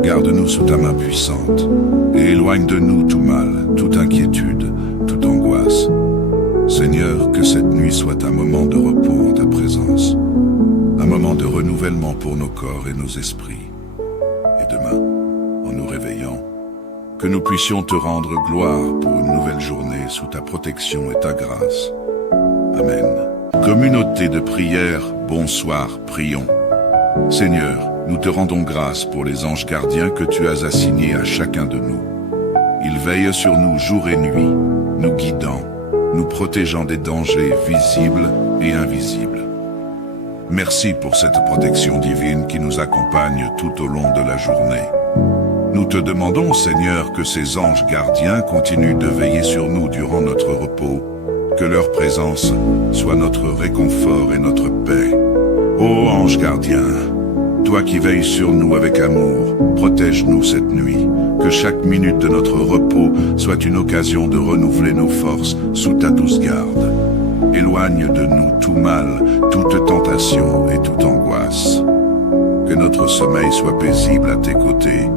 Garde-nous sous ta main puissante et éloigne de nous tout mal, toute inquiétude, toute angoisse. Seigneur, que cette nuit soit un moment de repos en ta présence, un moment de renouvellement pour nos corps et nos esprits. Et demain, en nous réveillant, que nous puissions te rendre gloire pour une nouvelle journée sous ta protection et ta grâce. Amen. Communauté de prière, bonsoir, prions. Seigneur, nous te rendons grâce pour les anges gardiens que tu as assignés à chacun de nous. Ils veillent sur nous jour et nuit, nous guidant, nous protégeant des dangers visibles et invisibles. Merci pour cette protection divine qui nous accompagne tout au long de la journée. Nous te demandons, Seigneur, que ces anges gardiens continuent de veiller sur nous durant notre repos, que leur présence soit notre réconfort et notre paix. Ô ange gardien, toi qui veilles sur nous avec amour, protège-nous cette nuit, que chaque minute de notre repos soit une occasion de renouveler nos forces sous ta douce garde. Éloigne de nous tout mal, toute tentation et toute angoisse. Que notre sommeil soit paisible à tes côtés,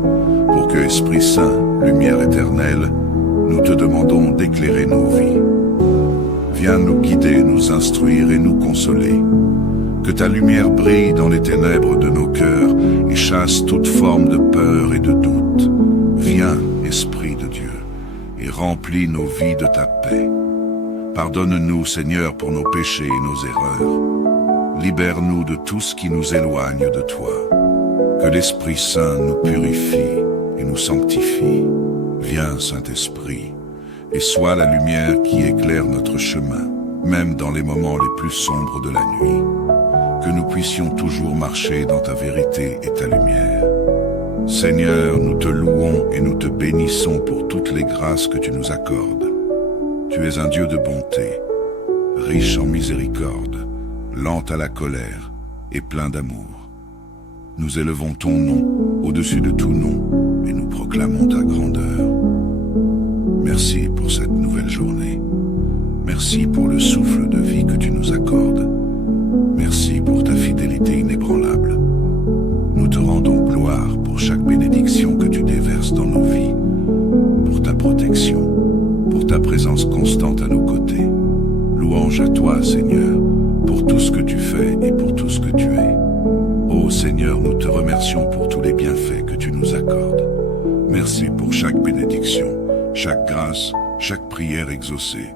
pour que, Esprit Saint, lumière éternelle, nous te demandons d'éclairer nos vies. Viens nous guider, nous instruire et nous consoler. Que ta lumière brille dans les ténèbres de nos cœurs et chasse toute forme de peur et de doute. Viens, Esprit de Dieu, et remplis nos vies de ta paix. Pardonne-nous, Seigneur, pour nos péchés et nos erreurs. Libère-nous de tout ce qui nous éloigne de toi. Que l'Esprit Saint nous purifie et nous sanctifie. Viens, Saint-Esprit, et sois la lumière qui éclaire notre chemin, même dans les moments les plus sombres de la nuit. que nous puissions toujours marcher dans ta vérité et ta lumière. Seigneur, nous te louons et nous te bénissons pour toutes les grâces que tu nous accordes. Tu es un Dieu de bonté, riche en miséricorde, lent à la colère et plein d'amour. Nous élevons ton nom au-dessus de tout nom et nous proclamons ta grandeur. Merci pour cette nouvelle journée. Merci pour le souffle de vie que tu nous accordes. Merci pour ta fidélité inébranlable. Nous te rendons gloire pour chaque bénédiction que tu déverses dans nos vies, pour ta protection, pour ta présence constante à nos côtés. Louange à toi, Seigneur, pour tout ce que tu fais et pour tout ce que tu es. Ô Seigneur, nous te remercions pour tous les bienfaits que tu nous accordes. Merci pour chaque bénédiction, chaque grâce, chaque prière exaucée.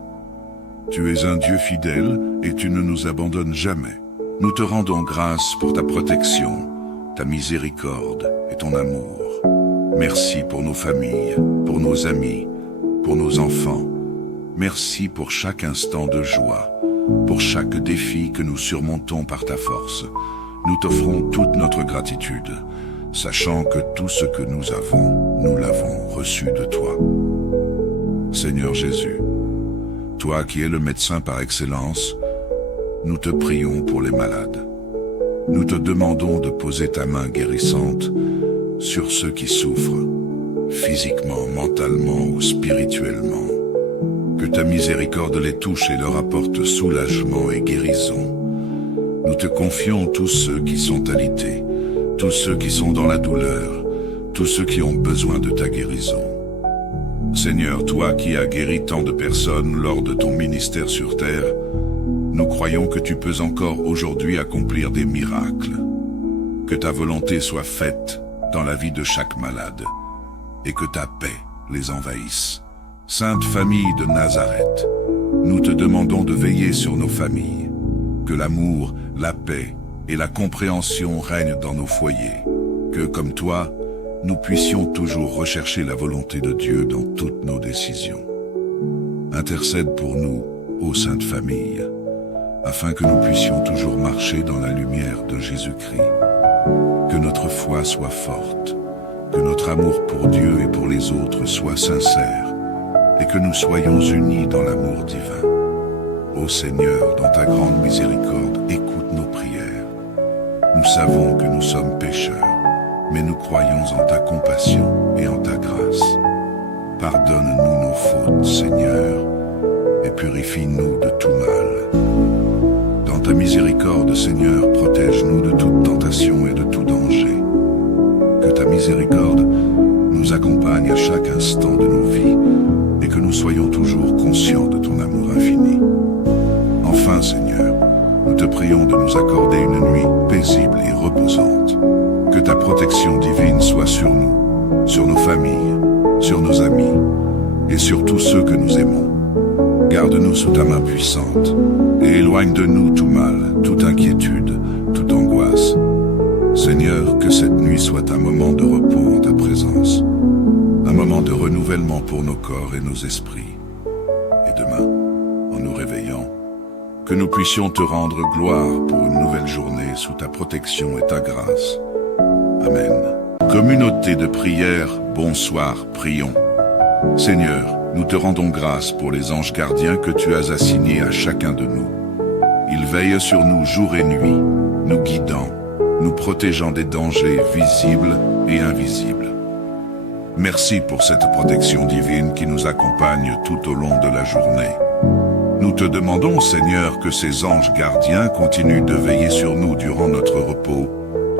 Tu es un Dieu fidèle et tu ne nous abandonnes jamais. Nous te rendons grâce pour ta protection, ta miséricorde et ton amour. Merci pour nos familles, pour nos amis, pour nos enfants. Merci pour chaque instant de joie, pour chaque défi que nous surmontons par ta force. Nous t'offrons toute notre gratitude, sachant que tout ce que nous avons, nous l'avons reçu de toi. Seigneur Jésus, toi qui es le médecin par excellence, nous te prions pour les malades. Nous te demandons de poser ta main guérissante sur ceux qui souffrent, physiquement, mentalement ou spirituellement. Que ta miséricorde les touche et leur apporte soulagement et guérison. Nous te confions tous ceux qui sont alités, tous ceux qui sont dans la douleur, tous ceux qui ont besoin de ta guérison. Seigneur, toi qui as guéri tant de personnes lors de ton ministère sur terre, nous croyons que tu peux encore aujourd'hui accomplir des miracles. Que ta volonté soit faite dans la vie de chaque malade et que ta paix les envahisse. Sainte famille de Nazareth, nous te demandons de veiller sur nos familles. Que l'amour, la paix et la compréhension règnent dans nos foyers. Que, comme toi, nous puissions toujours rechercher la volonté de Dieu dans toutes nos décisions. Intercède pour nous, ô Sainte Famille, afin que nous puissions toujours marcher dans la lumière de Jésus-Christ. Que notre foi soit forte, que notre amour pour Dieu et pour les autres soit sincère, et que nous soyons unis dans l'amour divin. Ô Seigneur, dans ta grande miséricorde, écoute nos prières. Nous savons que nous sommes pécheurs, mais nous croyons en ta compassion et en ta grâce. Pardonne-nous nos fautes, Seigneur, et purifie-nous de tout mal. Dans ta miséricorde, Seigneur, protège-nous de toute tentation et de tout danger. Que ta miséricorde nous accompagne à chaque instant de nos vies et que nous soyons toujours conscients de ton amour infini. Enfin, Seigneur, nous te prions de nous accorder une nuit paisible et reposante. Que ta protection divine soit sur nous, sur nos familles, sur nos amis et sur tous ceux que nous aimons. Garde-nous sous ta main puissante et éloigne de nous tout mal, toute inquiétude, toute angoisse. Seigneur, que cette nuit soit un moment de repos en ta présence, un moment de renouvellement pour nos corps et nos esprits. Et demain, en nous réveillant, que nous puissions te rendre gloire pour une nouvelle journée sous ta protection et ta grâce. Amen. Communauté de prière, bonsoir, prions. Seigneur, nous te rendons grâce pour les anges gardiens que tu as assignés à chacun de nous. Ils veillent sur nous jour et nuit, nous guidant, nous protégeant des dangers visibles et invisibles. Merci pour cette protection divine qui nous accompagne tout au long de la journée. Nous te demandons, Seigneur, que ces anges gardiens continuent de veiller sur nous durant notre repos,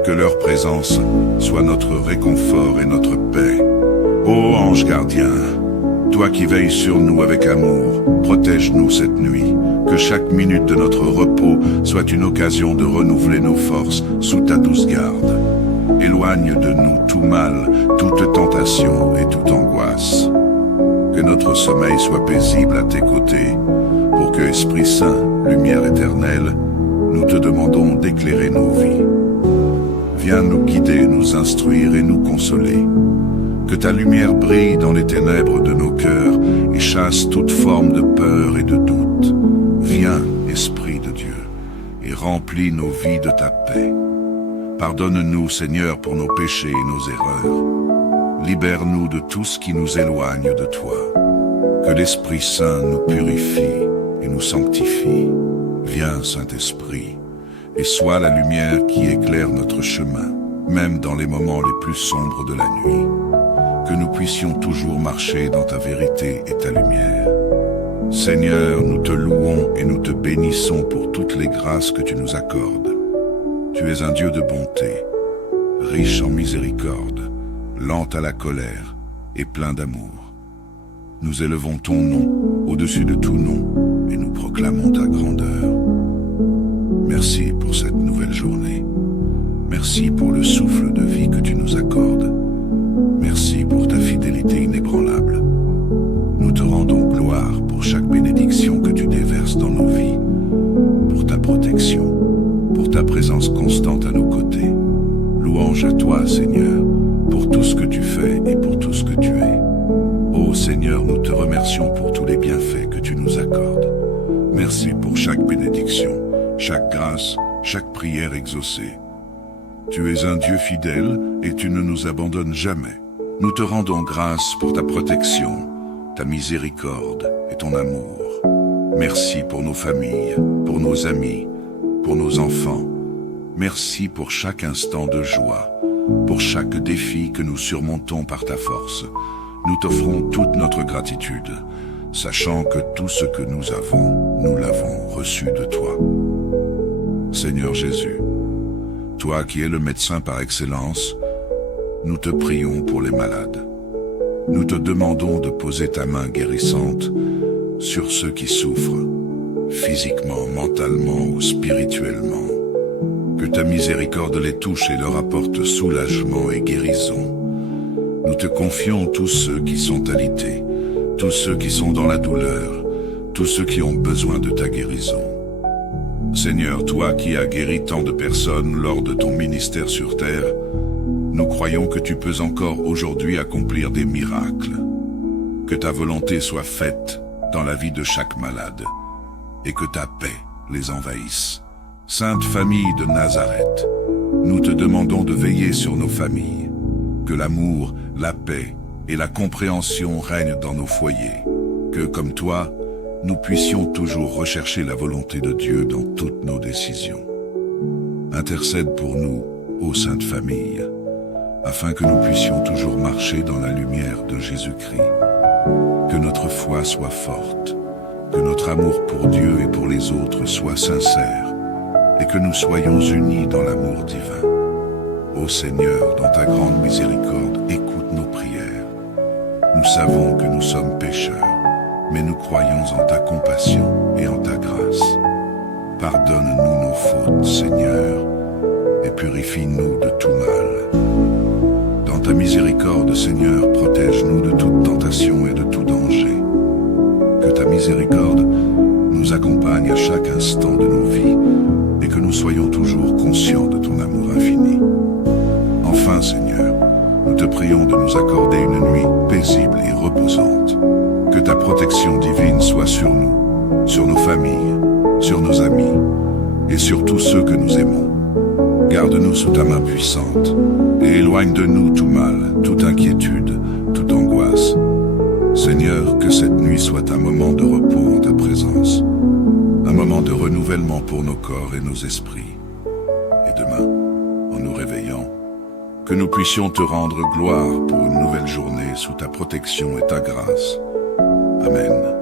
que leur présence soit notre réconfort et notre paix. Ô ange gardien, toi qui veilles sur nous avec amour, protège-nous cette nuit, que chaque minute de notre repos soit une occasion de renouveler nos forces sous ta douce garde. Éloigne de nous tout mal, toute tentation et toute angoisse. Que notre sommeil soit paisible à tes côtés, pour que, Esprit Saint, lumière éternelle, nous te demandons d'éclairer nos vies. Viens nous guider, nous instruire et nous consoler. Que ta lumière brille dans les ténèbres de nos cœurs et chasse toute forme de peur et de doute. Viens, Esprit de Dieu, et remplis nos vies de ta paix. Pardonne-nous, Seigneur, pour nos péchés et nos erreurs. Libère-nous de tout ce qui nous éloigne de toi. Que l'Esprit Saint nous purifie et nous sanctifie. Viens, Saint-Esprit, et sois la lumière qui éclaire notre chemin, même dans les moments les plus sombres de la nuit. Que nous puissions toujours marcher dans ta vérité et ta lumière. Seigneur, nous te louons et nous te bénissons pour toutes les grâces que tu nous accordes. Tu es un Dieu de bonté, riche en miséricorde, lent à la colère et plein d'amour. Nous élevons ton nom au-dessus de tout nom et nous proclamons ta grandeur. Merci pour cette nouvelle journée. Merci pour le souffle de vie que tu nous accordes. Merci pour ta fidélité inébranlable. Nous te rendons gloire pour chaque bénédiction que tu déverses dans nos vies, pour ta protection, pour ta présence constante à nos côtés. Louange à toi, Seigneur, pour tout ce que tu fais et pour tout ce que tu es. Ô Seigneur, nous te remercions pour tous les bienfaits que tu nous accordes. Merci pour chaque bénédiction, chaque grâce, chaque prière exaucée. Tu es un Dieu fidèle et tu ne nous abandonnes jamais. Nous te rendons grâce pour ta protection, ta miséricorde et ton amour. Merci pour nos familles, pour nos amis, pour nos enfants. Merci pour chaque instant de joie, pour chaque défi que nous surmontons par ta force. Nous t'offrons toute notre gratitude, sachant que tout ce que nous avons, nous l'avons reçu de toi. Seigneur Jésus, toi qui es le médecin par excellence, nous te prions pour les malades. Nous te demandons de poser ta main guérissante sur ceux qui souffrent, physiquement, mentalement ou spirituellement. Que ta miséricorde les touche et leur apporte soulagement et guérison. Nous te confions tous ceux qui sont alités, tous ceux qui sont dans la douleur, tous ceux qui ont besoin de ta guérison. Seigneur, toi qui as guéri tant de personnes lors de ton ministère sur terre, nous croyons que tu peux encore aujourd'hui accomplir des miracles. Que ta volonté soit faite dans la vie de chaque malade et que ta paix les envahisse. Sainte famille de Nazareth, nous te demandons de veiller sur nos familles. Que l'amour, la paix et la compréhension règnent dans nos foyers. Que, comme toi, nous puissions toujours rechercher la volonté de Dieu dans toutes nos décisions. Intercède pour nous, ô Sainte Famille, afin que nous puissions toujours marcher dans la lumière de Jésus-Christ. Que notre foi soit forte, que notre amour pour Dieu et pour les autres soit sincère, et que nous soyons unis dans l'amour divin. Ô Seigneur, dans ta grande miséricorde, écoute nos prières. Nous savons que nous sommes pécheurs, mais nous croyons en ta compassion et en ta grâce. Pardonne-nous nos fautes, Seigneur, et purifie-nous de tout mal. Dans ta miséricorde, Seigneur, protège-nous de toute tentation et de tout danger. Que ta miséricorde nous accompagne à chaque instant de nos vies et que nous soyons toujours conscients de ton amour infini. Enfin, Seigneur, nous te prions de nous accorder une nuit paisible et reposante. Que ta protection divine soit sur nous, sur nos familles, sur nos amis et sur tous ceux que nous aimons. Garde-nous sous ta main puissante et éloigne de nous tout mal, toute inquiétude, toute angoisse. Seigneur, que cette nuit soit un moment de repos en ta présence, un moment de renouvellement pour nos corps et nos esprits. Et demain, en nous réveillant, que nous puissions te rendre gloire pour une nouvelle journée sous ta protection et ta grâce. Amen.